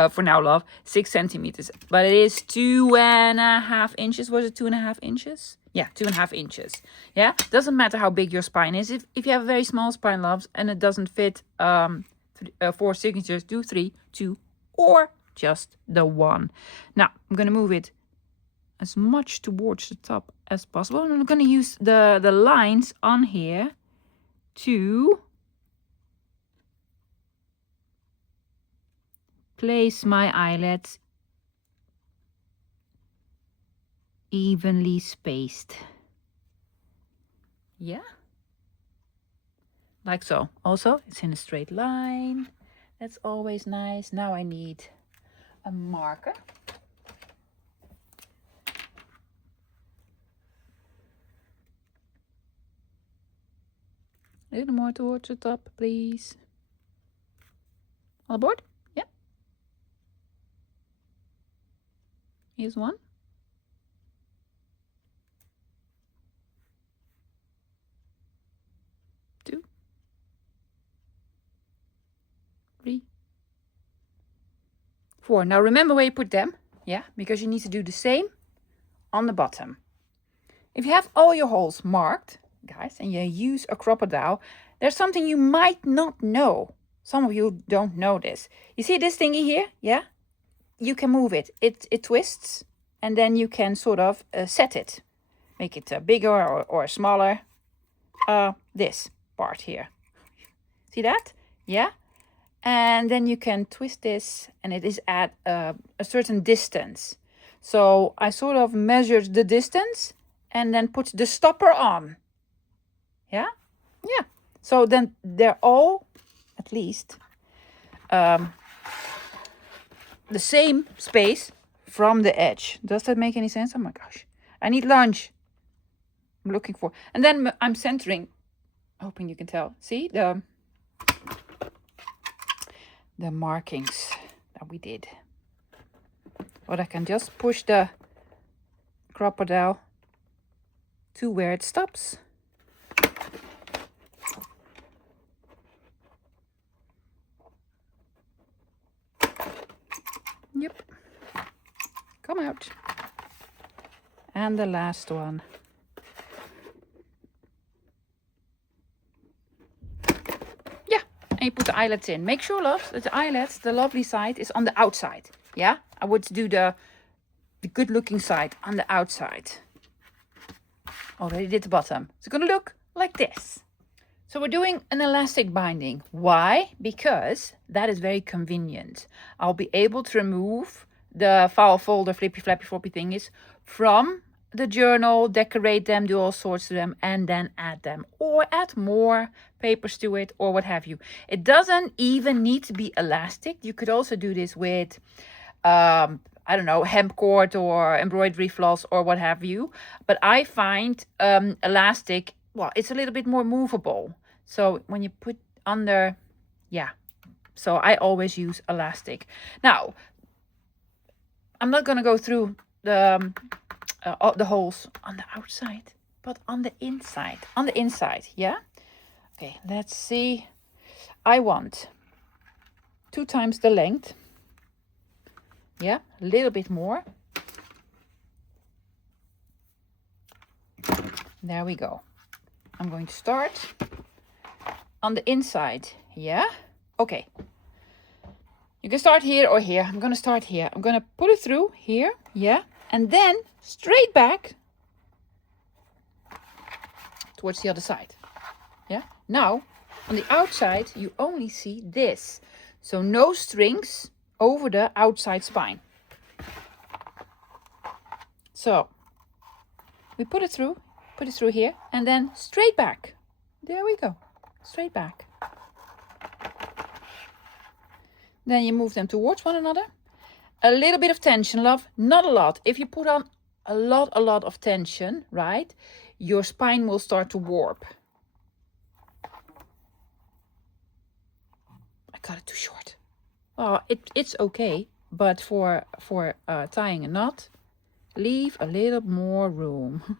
for now, love. 6 centimeters. But it is 2.5 inches. Was it 2.5 inches? Yeah, 2.5 inches. Yeah, doesn't matter how big your spine is. If you have a very small spine, loves, and it doesn't fit 4 signatures, do 3, 2, or just the 1. Now, I'm going to move it as much towards the top as possible. And I'm going to use the lines on here to place my eyelets evenly spaced. Yeah, like so. Also, it's in a straight line. That's always nice. Now I need a marker. A little more towards the top, please. All aboard? Yeah. Here's one. 2, 3, 4. Now remember where you put them, yeah, because you need to do the same on the bottom. If you have all your holes marked, guys, and you use a crocodile, there's something you might not know. Some of you don't know this. You see this thingy here? Yeah? You can move it. It twists, and then you can sort of set it. Make it bigger or smaller. This part here. See that? Yeah? And then you can twist this, and it is at a certain distance. So I sort of measured the distance and then put the stopper on. Yeah? Yeah. So then they're all, at least, the same space from the edge. Does that make any sense? Oh my gosh. I need lunch. I'm looking for. And then I'm centering. Hoping you can tell. See the markings that we did. But I can just push the crocodile to where it stops. Yep. Come out. And the last one. Yeah, and you put the eyelets in. Make sure, loves, that the eyelets, the lovely side, is on the outside. Yeah, I would do the good looking side on the outside. Already did the bottom. It's gonna look like this. So we're doing an elastic binding. Why? Because that is very convenient. I'll be able to remove the file folder, flippy, flappy, floppy thingies from the journal, decorate them, do all sorts to them, and then add them. Or add more papers to it, or what have you. It doesn't even need to be elastic. You could also do this with, I don't know, hemp cord or embroidery floss or what have you. But I find elastic, well, it's a little bit more movable. So when you put under, yeah. So I always use elastic. Now, I'm not going to go through the holes on the outside, but on the inside. On the inside, yeah? Okay, let's see. I want 2 times the length. Yeah, a little bit more. There we go. I'm going to start on the inside. Yeah? Okay. You can start here or here. I'm going to start here. I'm going to put it through here. Yeah? And then straight back towards the other side. Yeah? Now, on the outside, you only see this. So no strings over the outside spine. So we put it through here, and then straight back. There we go. Straight back. Then you move them towards one another. A little bit of tension, love, not a lot. If you put on a lot of tension, right, your spine will start to warp. I got it too short. Oh, it's okay, but for tying a knot, leave a little more room.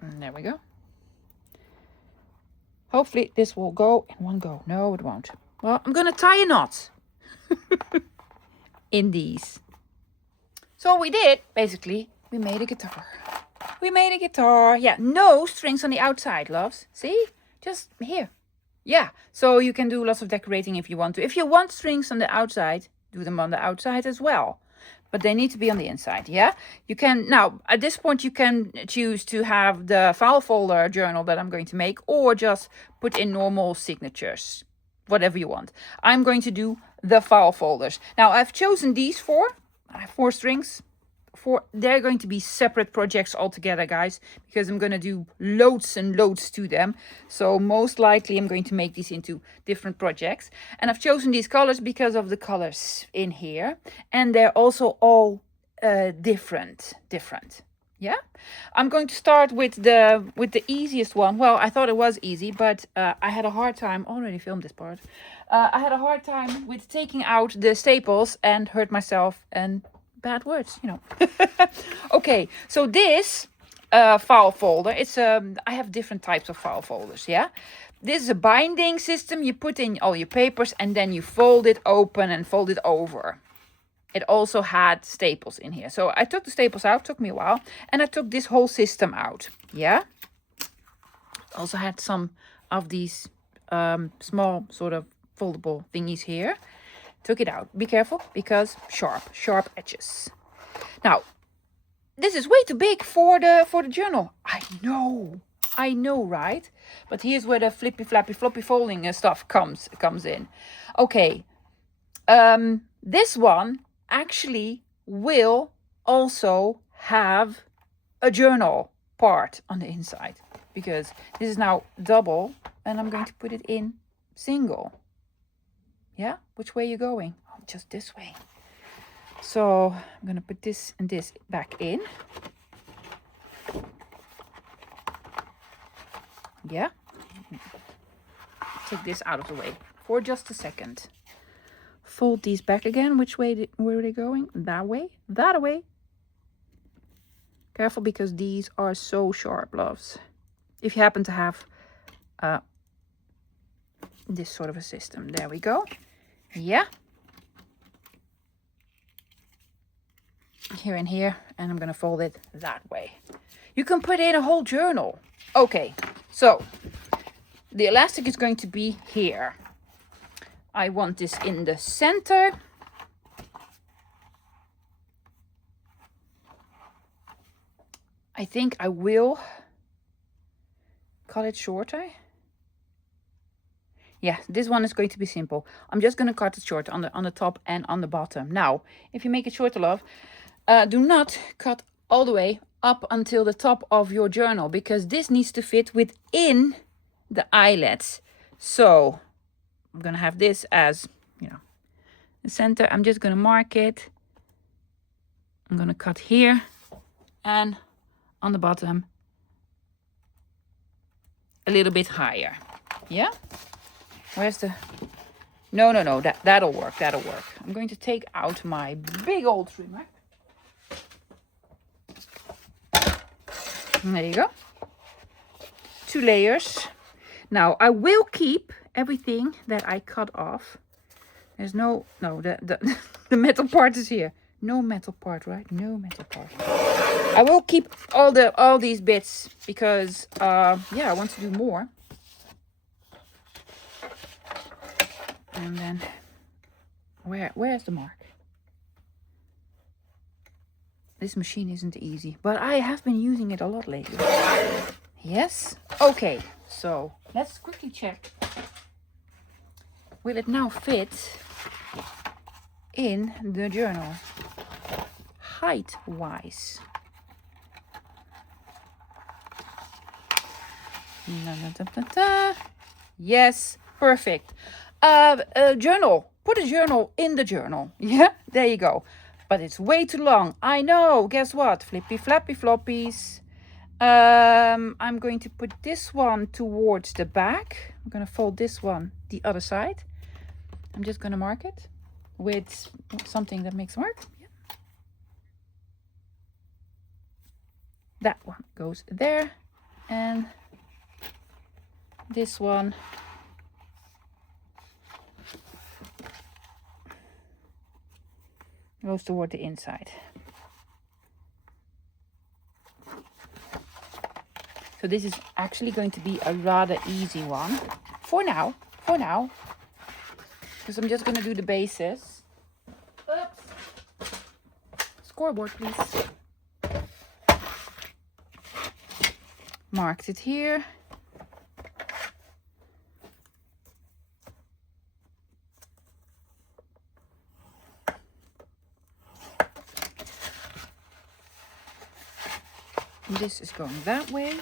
And there we go. Hopefully this will go in one go. No, it won't. Well, I'm going to tie a knot in these. So we did, basically, we made a guitar. We made a guitar. Yeah, no strings on the outside, loves. See? Just here. Yeah, so you can do lots of decorating if you want to. If you want strings on the outside, do them on the outside as well. but they need to be on the inside. Yeah, you can now at this point you can choose to have the file folder journal that I'm going to make, or just put in normal signatures, whatever you want. I'm going to do the file folders. Now I've chosen these four. I have 4 strings. They're going to be separate projects altogether, guys, because I'm going to do loads and loads to them. So most likely I'm going to make these into different projects. And I've chosen these colors because of the colors in here. And they're also all different. Yeah, I'm going to start with the easiest one. Well, I thought it was easy, but I had a hard time. Already filmed this part. I had a hard time with taking out the staples and hurt myself and bad words, you know. Okay, so this file folder, it's I have different types of file folders. Yeah, this is a binding system. You put in all your papers and then you fold it open and fold it over. It also had staples in here, so I took the staples out. Took me a while, and I took this whole system out. Yeah, also had some of these small sort of foldable thingies here. Took it out. Be careful, because sharp edges. Now, this is way too big for the journal. I know, right? But here's where the flippy, flappy, floppy folding stuff comes in. Okay, this one actually will also have a journal part on the inside, because this is now double, and I'm going to put it in single. Yeah, which way are you going? Oh, just this way. So I'm going to put this and this back in. Yeah. Take this out of the way for just a second. Fold these back again. Which way where are they going? That way? That way. Careful, because these are so sharp, loves. If you happen to have this sort of a system. There we go. Yeah. Here and here, and I'm gonna fold it that way. You can put in a whole journal. Okay, so the elastic is going to be here. I want this in the center. I think I will cut it shorter. Yeah, this one is going to be simple. I'm just going to cut it short on the top and on the bottom. Now, if you make it shorter, love, do not cut all the way up until the top of your journal, because this needs to fit within the eyelets. So I'm going to have this as, you know, the center. I'm just going to mark it. I'm going to cut here, and on the bottom a little bit higher. Yeah. Where's the... No, that'll work. I'm going to take out my big old trimmer. And there you go. 2 layers. Now, I will keep everything that I cut off. There's no... the metal part is here. No metal part, right? No metal part. I will keep all these bits because, yeah, I want to do more. And then, where's the mark? This machine isn't easy, but I have been using it a lot lately. Yes? Okay, so let's quickly check. Will it now fit in the journal, height-wise? Yes, perfect. Journal. Put a journal in the journal. Yeah, there you go. But it's way too long. I know. Guess what? Flippy, flappy, floppies. I'm going to put this one towards the back. I'm going to fold this one the other side. I'm just going to mark it with something that makes a mark. Yeah. That one goes there. And this one goes toward the inside. So this is actually going to be a rather easy one for now, because I'm just going to do the bases. Oops. scoreboard, please. Marked it here. This is going that way.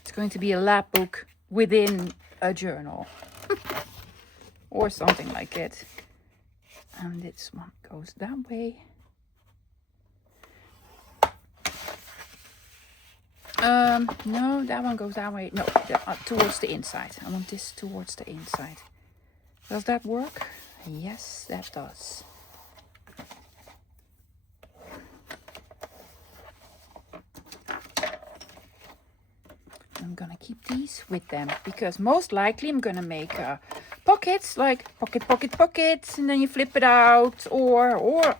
It's going to be a lab book within a journal. Or something like it. And this one goes that way. No, that one goes that way. No, towards the inside. I want this towards the inside. Does that work? Yes, that does. I'm gonna keep these with them because most likely I'm gonna make pockets, like pockets, and then you flip it out or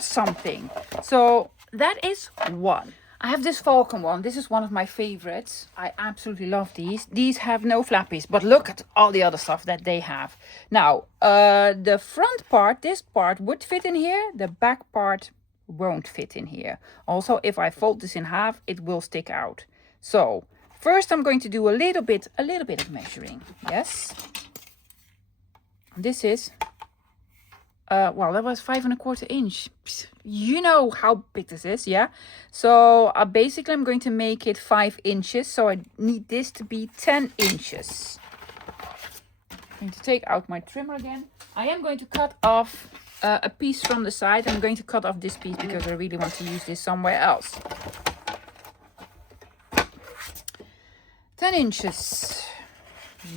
something. So that is one. I have this Falcon one. This is one of my favorites. I absolutely love these. These have no flappies, but look at all the other stuff that they have. Now, the front part, this part would fit in here. The back part won't fit in here. Also, if I fold this in half, it will stick out. So first I'm going to do a little bit of measuring. Yes. This is, well, that was 5 1/4 inch. You know how big this is, yeah? So basically I'm going to make it 5 inches. So I need this to be 10 inches. I'm going to take out my trimmer again. I am going to cut off a piece from the side. I'm going to cut off this piece because I really want to use this somewhere else. 10 inches.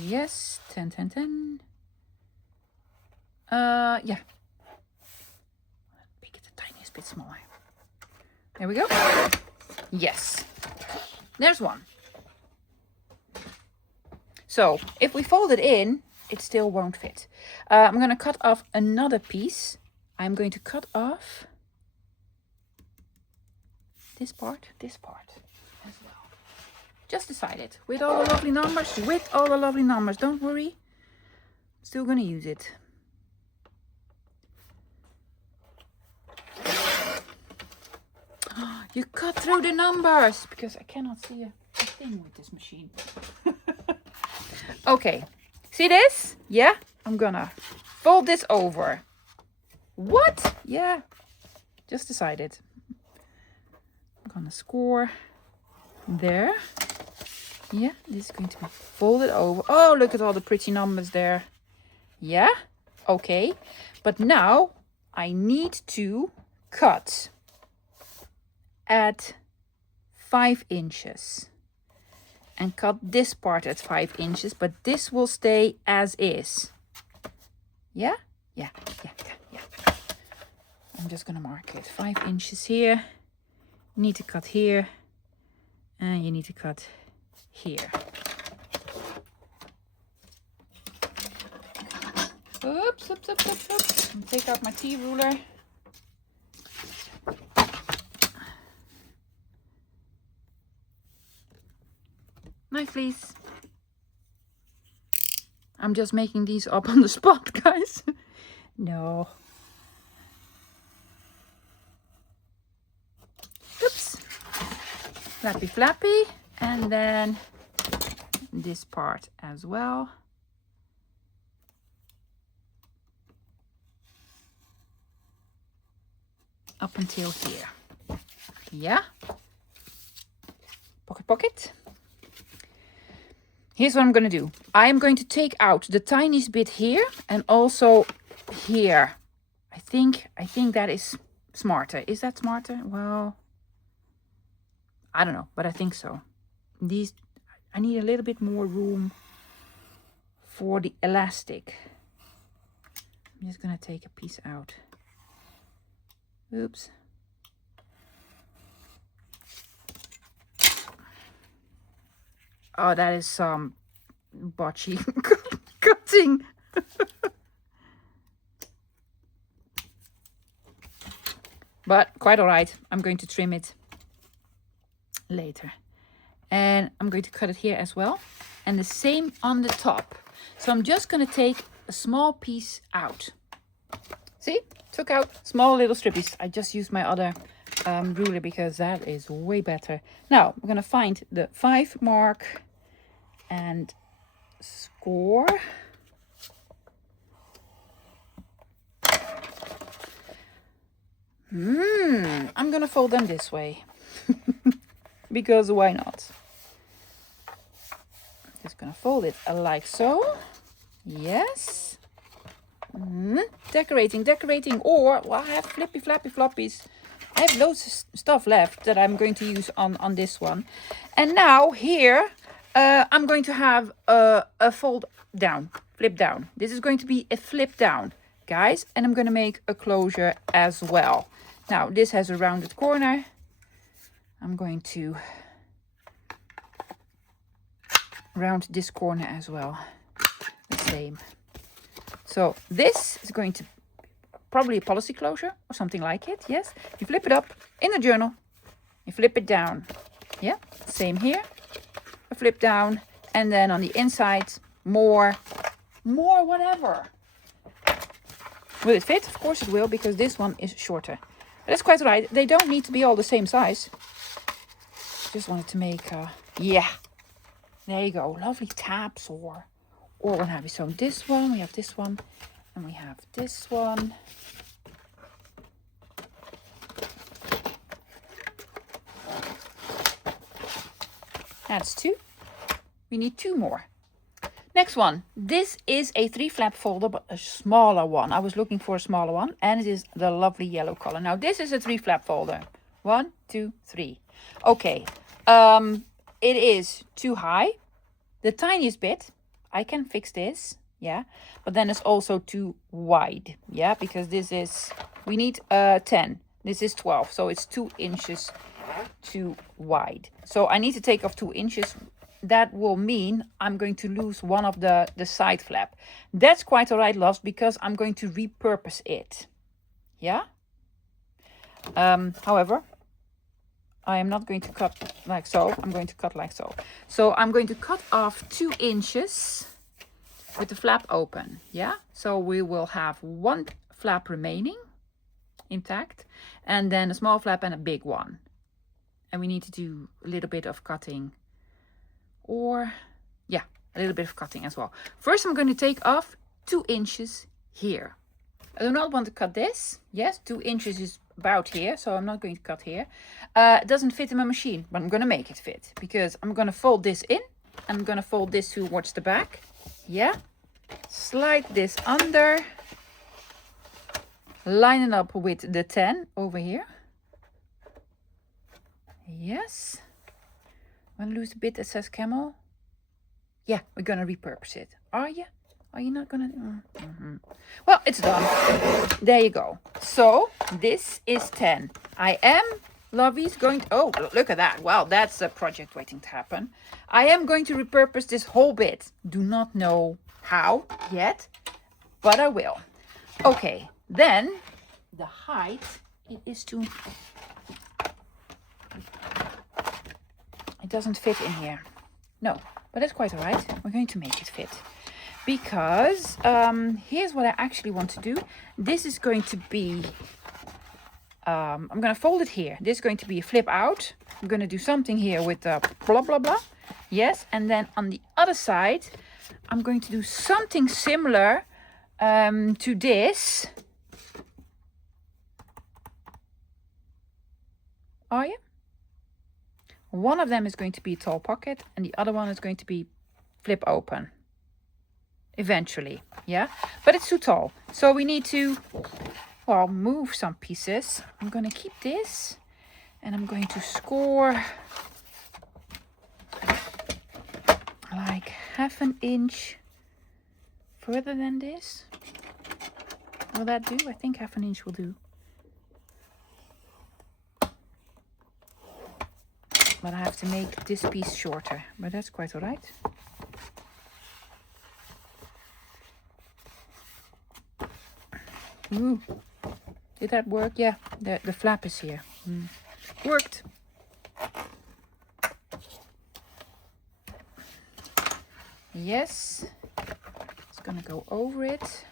Yes, 10, 10, 10. Yeah. Make it the tiniest bit smaller. There we go. Yes. There's one. So, if we fold it in, it still won't fit. I'm going to cut off another piece. I'm going to cut off this part as well. Just decided. With all the lovely numbers. Don't worry. Still going to use it. You cut through the numbers because I cannot see a thing with this machine. Okay. See this? Yeah? I'm gonna fold this over. What? Yeah. Just decided. I'm gonna score there. Yeah, this is going to be folded over. Oh, look at all the pretty numbers there. Yeah? Okay. But now I need to cut at 5 inches and cut this part at 5 inches, but this will stay as is. Yeah? Yeah. I'm just gonna mark it 5 inches here. You need to cut here and you need to cut here. Oops. Take out my T-ruler. Knife, please. I'm just making these up on the spot, guys. No. Oops. Flappy. And then this part as well. Up until here. Yeah. Pocket. Here's what I'm going to do. I am going to take out the tiniest bit here and also here. I think that is smarter. Is that smarter? Well, I don't know, but I think so. These, I need a little bit more room for the elastic. I'm just going to take a piece out. Oops. Oh, that is some botchy cutting. But quite all right. I'm going to trim it later. And I'm going to cut it here as well. And the same on the top. So I'm just going to take a small piece out. See, took out small little strippies. I just used my other ruler because that is way better. Now we're gonna find the 5 mark and score. I'm gonna fold them this way because why not? Just gonna fold it like so. Yes. Decorating, or well, I have flippy flappy floppies. I have loads of stuff left that I'm going to use on this one. And now here I'm going to have a fold down, flip down. This is going to be a flip down, guys, and I'm going to make a closure as well. Now this has a rounded corner. I'm going to round this corner as well, the same. So this is going to probably a policy closure or something like it. Yes, you flip it up in the journal, you flip it down. Yeah, same here, a flip down, and then on the inside more whatever. Will it fit? Of course it will, because this one is shorter. But that's quite right. They don't need to be all the same size. Just wanted to make yeah, there you go, lovely tabs or what have you. So this one, we have this one, and we have this one. That's 2. We need 2 more. Next one. This is a 3 flap folder, but a smaller one. I was looking for a smaller one, and it is the lovely yellow color. Now this is a 3 flap folder. 1, 2, 3. Okay. It is too high. The tiniest bit. I can fix this, yeah, but then it's also too wide, yeah, because this is, we need 10, this is 12, so it's 2 inches too wide. So I need to take off 2 inches. That will mean I'm going to lose one of the side flap. That's quite all right, loves, because I'm going to repurpose it, yeah. However, I am not going to cut like so. I'm going to cut like so. So I'm going to cut off 2 inches with the flap open. Yeah. So we will have 1 flap remaining intact, and then a small flap and a big one. And we need to do a little bit of cutting, or yeah, a little bit of cutting as well. First, I'm going to take off 2 inches here. I do not want to cut this. Yes, 2 inches is about here, so I'm not going to cut here. It doesn't fit in my machine, but I'm going to make it fit, because I'm going to fold this in. I'm going to fold this towards the back. Yeah. Slide this under. Line it up with the 10 over here. Yes. Want to lose a bit that says camel? Yeah, we're going to repurpose it. Are you? Are you not going to? Well, it's done. There you go. So this is 10. I am, lovies, going to, oh, look at that. Well, that's a project waiting to happen. I am going to repurpose this whole bit. Do not know how yet, but I will. Okay, then the height, it is too, it doesn't fit in here. No, but that's quite all right. We're going to make it fit. Because here's what I actually want to do. This is going to be, I'm going to fold it here. This is going to be a flip out. I'm going to do something here with blah, blah, blah. Yes, and then on the other side, I'm going to do something similar to this. Are you? One of them is going to be a tall pocket, and the other one is going to be flip open. Eventually, yeah, but it's too tall, so we need to, well, move some pieces. I'm going to keep this, and I'm going to score like 1/2 inch further than this. Will that do? I think 1/2 inch will do. But I have to make this piece shorter, but that's quite all right. Ooh, did that work? Yeah, the flap is here. Worked. Yes, it's gonna go over it.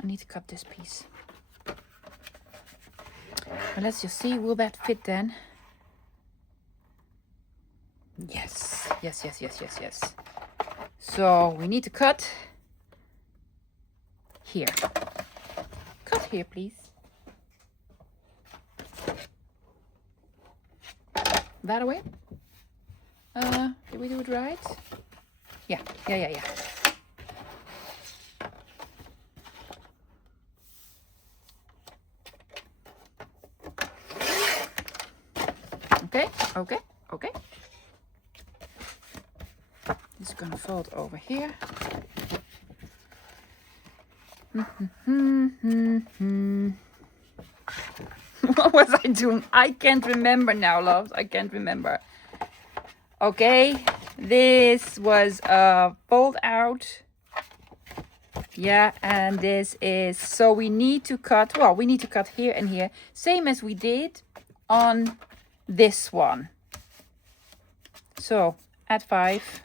I need to cut this piece. But let's just see, will that fit then? Yes, yes, yes, yes, yes, yes. So we need to cut here. Cut here, please. That away? Did we do it right? Yeah. Okay. This is gonna fold over here. What was I doing? I can't remember now, loves. I can't remember. Okay, this was a fold out. Yeah, and this is, so we need to cut, well, we need to cut here and here, same as we did on this one. So at 5,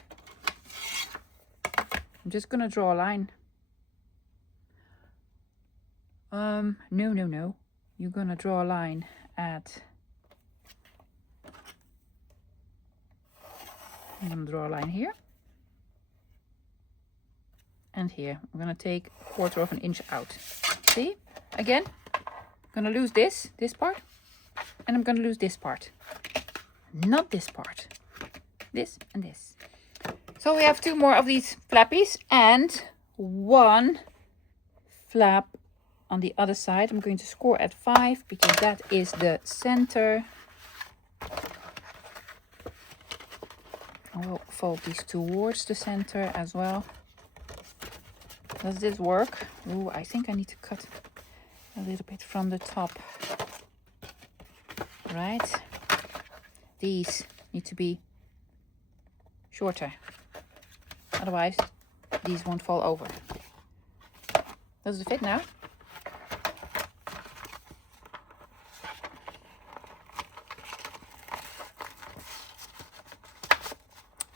I'm just gonna draw a line. No. You're gonna draw a line at, I'm gonna draw a line here. And here, I'm gonna take 1/4 of an inch out. See? Again, I'm gonna lose this part, and I'm gonna lose this part. Not this part. This and this. So we have 2 more of these flappies and 1 flap on the other side. I'm going to score at 5 because that is the center. I will fold these towards the center as well. Does this work? Ooh, I think I need to cut a little bit from the top. Right? These need to be shorter. Otherwise, these won't fall over. Does it fit now?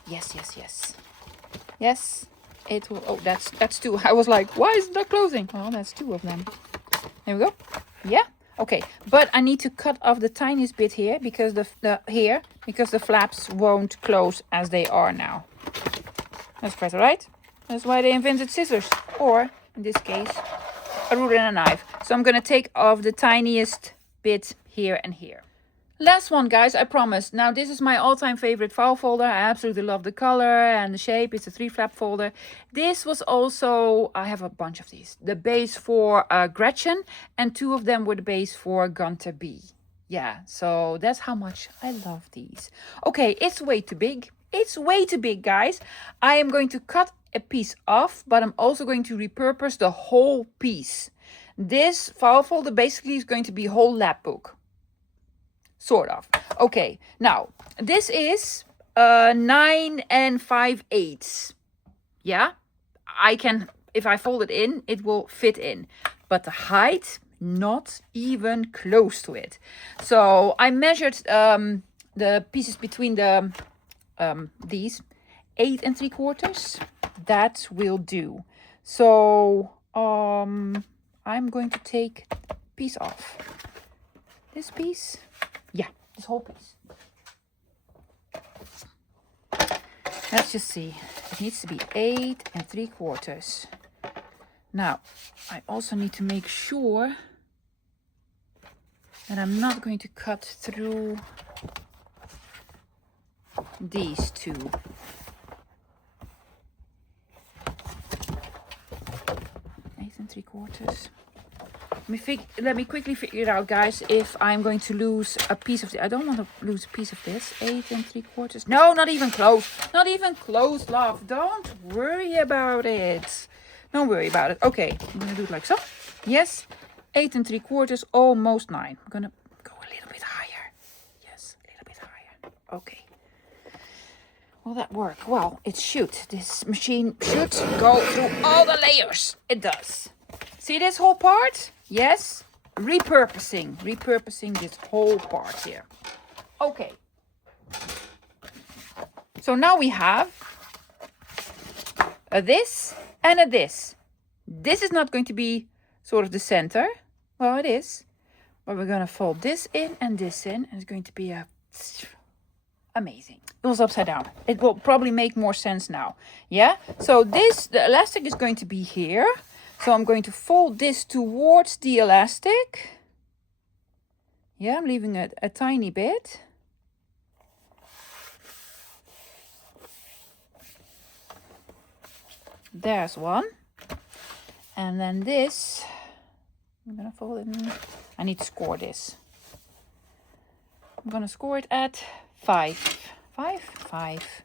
Yes. Yes, it will. Oh, that's 2. I was like, why is it not closing? Oh, that's 2 of them. There we go. Yeah. Okay, but I need to cut off the tiniest bit here because the flaps won't close as they are now. That's quite alright. That's why they invented scissors, or in this case, a ruler and a knife. So I'm gonna take off the tiniest bit here and here. Last one, guys, I promise. Now, this is my all-time favorite file folder. I absolutely love the color and the shape. It's a 3-flap folder. This was also, I have a bunch of these, the base for Gretchen, and 2 of them were the base for Gunter B. Yeah, so that's how much I love these. Okay, it's way too big. It's way too big, guys. I am going to cut a piece off, but I'm also going to repurpose the whole piece. This file folder basically is going to be a whole lap book. Sort of. Okay, now this is 9 5/8. Yeah, I can, if I fold it in, it will fit in, but the height, not even close to it. So I measured the pieces between the these 8 3/4. That will do. So I'm going to take a piece off. This piece. Yeah, this whole piece. Let's just see. It needs to be 8 3/4. Now, I also need to make sure that I'm not going to cut through these 2. 8 3/4. Let me quickly figure it out, guys, if I'm going to lose a piece of the, I don't want to lose a piece of this. 8 3/4. No, not even close. Not even close, love. Don't worry about it. Don't worry about it. Okay, I'm going to do it like so. Yes, 8 3/4, almost 9. I'm going to go a little bit higher. Yes, a little bit higher. Okay. Will that work? Well, it should. This machine should go through all the layers. It does. See this whole part? Yes, repurposing this whole part here. Okay. So now we have a this and a this. This is not going to be sort of the center. Well, it is. But we're going to fold this in, and it's going to be amazing. It was upside down. It will probably make more sense now. Yeah. So the elastic is going to be here. So I'm going to fold this towards the elastic. Yeah, I'm leaving it a tiny bit. There's one. And then this, I'm going to fold it in. I need to score this. I'm going to score it at 5. 5.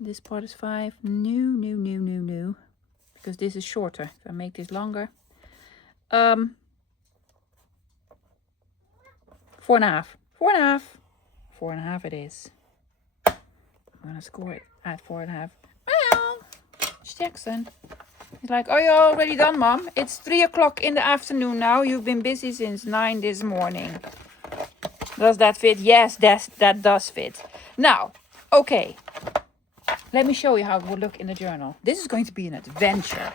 This part is 5. No. Because this is shorter. If I make this longer. 4.5. 4.5. 4.5 it is. I'm going to score it at 4.5. Well, it's Jackson. He's like, are you already done, Mom? It's 3 o'clock in the afternoon now. You've been busy since 9 this morning. Does that fit? Yes, that does fit. Now, okay. Let me show you how it will look in the journal. This is going to be an adventure.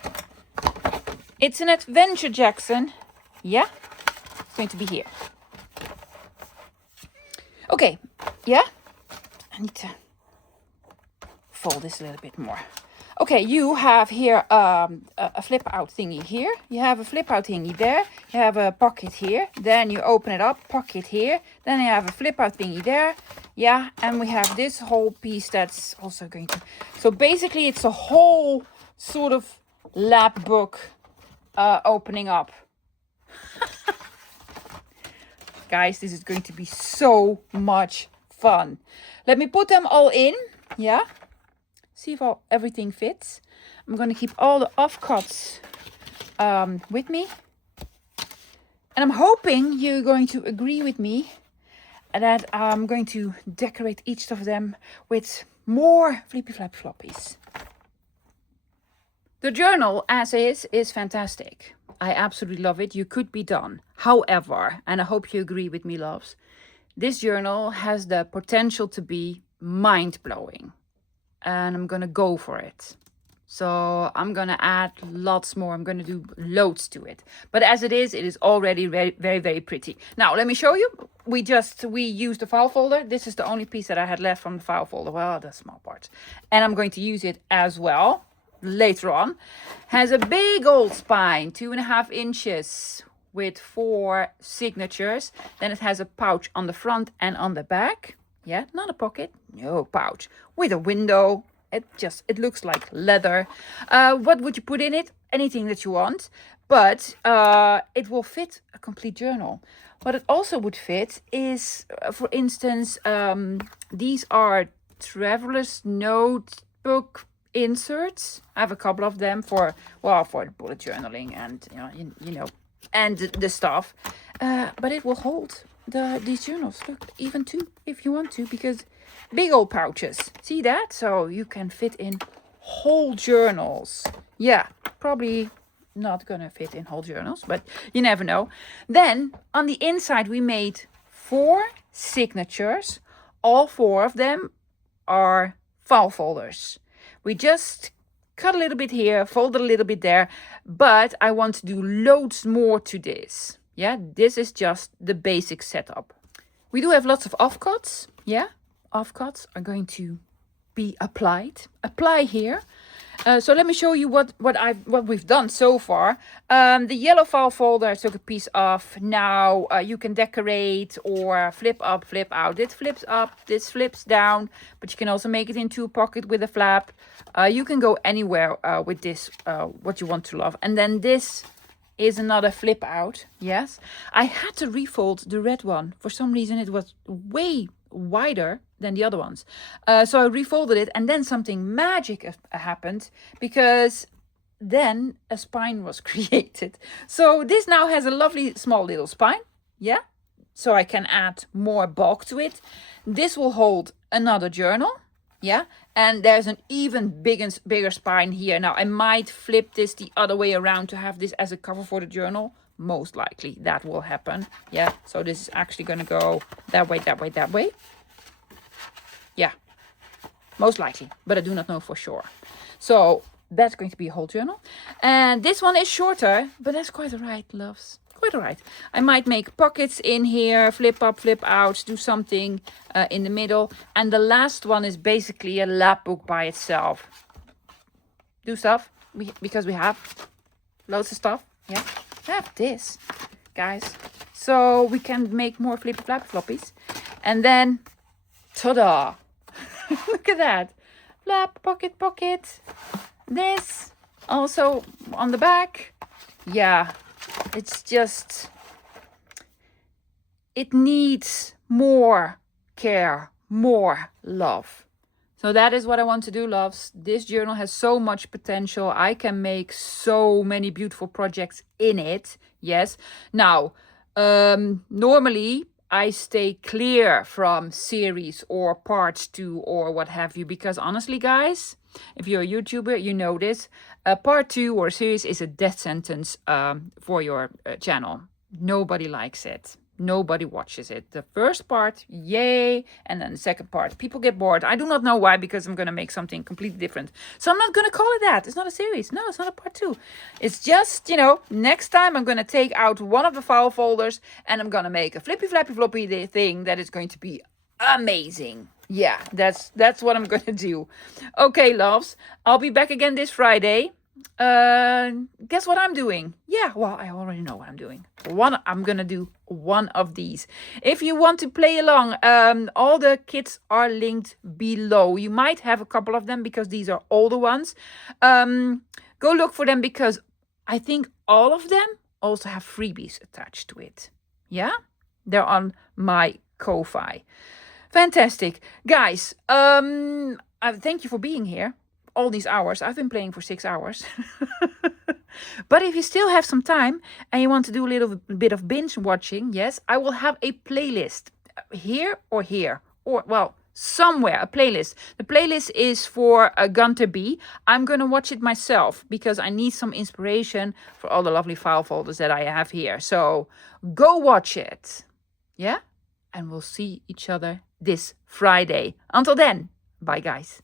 It's an adventure, Jackson. Yeah? It's going to be here. Okay. Yeah? I need to fold this a little bit more. Okay, you have here a flip out thingy here. You have a flip out thingy there. You have a pocket here. Then you open it up, pocket here. Then you have a flip out thingy there. Yeah, and we have this whole piece that's also going to... So basically it's a whole sort of lap book opening up. Guys, this is going to be so much fun. Let me put them all in. Yeah. See if everything fits. I'm going to keep all the offcuts with me. And I'm hoping you're going to agree with me that I'm going to decorate each of them with more flippy flap floppies. The journal as is fantastic. I absolutely love it. You could be done. However, and I hope you agree with me, loves, this journal has the potential to be mind-blowing. And I'm going to go for it. So I'm going to add lots more. I'm going to do loads to it. But as it is already very, very, very pretty. Now, let me show you. We used the file folder. This is the only piece that I had left from the file folder. Well, the small part. And I'm going to use it as well later on. Has a big old spine, 2.5 inches with 4 signatures. Then it has a pouch on the front and on the back. Yeah, not a pocket, no pouch. With a window. It looks like leather. What would you put in it? Anything that you want. But it will fit a complete journal. What it also would fit is, for instance, these are traveler's notebook inserts. I have a couple of them for the bullet journaling and you know and the stuff. But it will hold these journals. Look, even 2 if you want to, because big old pouches. See that? So you can fit in whole journals. Yeah, probably not gonna fit in whole journals, but you never know. Then on the inside we made 4 signatures. All 4 of them are file folders. We just cut a little bit here, fold a little bit there, but I want to do loads more to this. Yeah, this is just the basic setup. We do have lots of offcuts. Yeah, offcuts are going to be applied. Apply here. So let me show you what we've done so far. The yellow file folder I took a piece off. Now you can decorate or flip up, flip out. This flips up, this flips down, but you can also make it into a pocket with a flap. You can go anywhere with this, what you want to love. And then this is another flip out. Yes, I had to refold the red one. For some reason it was way wider than the other ones. So I refolded it, and then something magic happened, because then a spine was created. So this now has a lovely small little spine. Yeah, so I can add more bulk to it. This will hold another journal. Yeah, and there's an even bigger spine here. Now I might flip this the other way around to have this as a cover for the journal. Most likely that will happen. Yeah, so this is actually going to go that way, that way, that way. Yeah, most likely, but I do not know for sure. So That's going to be a whole journal. And this one is shorter, but that's quite all right, loves. Quite all right. I might make pockets in here, flip up, flip out, do something in the middle. And the last one is basically a lap book by itself. Do stuff, because we have loads of stuff. Yeah, I have this, guys. So we can make more flippy flappy floppies. And then, ta-da! Look at that. Flap, pocket, pocket. This, also on the back. Yeah, it's just, it needs more care, more love. So that is what I want to do, loves. This journal has so much potential. I can make so many beautiful projects in it. Yes. Now, normally I stay clear from series or parts 2 or what have you. Because honestly, guys, if you're a YouTuber, you know this. Part 2 or series is a death sentence for your channel. Nobody likes it. Nobody watches it. The first part, yay, and then the second part, people get bored. I do not know why, because I'm going to make something completely different. So I'm not going to call it that. It's not a series. No, it's not a part 2. It's just, you know, next time I'm going to take out one of the file folders and I'm going to make a flippy flappy floppy thing that is going to be amazing. Yeah, that's what I'm going to do. Okay, loves, I'll be back again this Friday. Guess what I'm doing? Yeah, well, I already know what I'm doing. I'm gonna do one of these. If you want to play along, all the kits are linked below. You might have a couple of them because these are older ones. Go look for them, because I think all of them also have freebies attached to it. Yeah, they're on my Ko-fi. Fantastic, guys. Thank you for being here. All these hours. I've been playing for 6 hours. But if you still have some time and you want to do a little bit of binge watching, yes, I will have a playlist here, or well, somewhere, a playlist. The playlist is for Gunter B. I'm going to watch it myself because I need some inspiration for all the lovely file folders that I have here. So go watch it. Yeah? And we'll see each other this Friday. Until then, bye guys.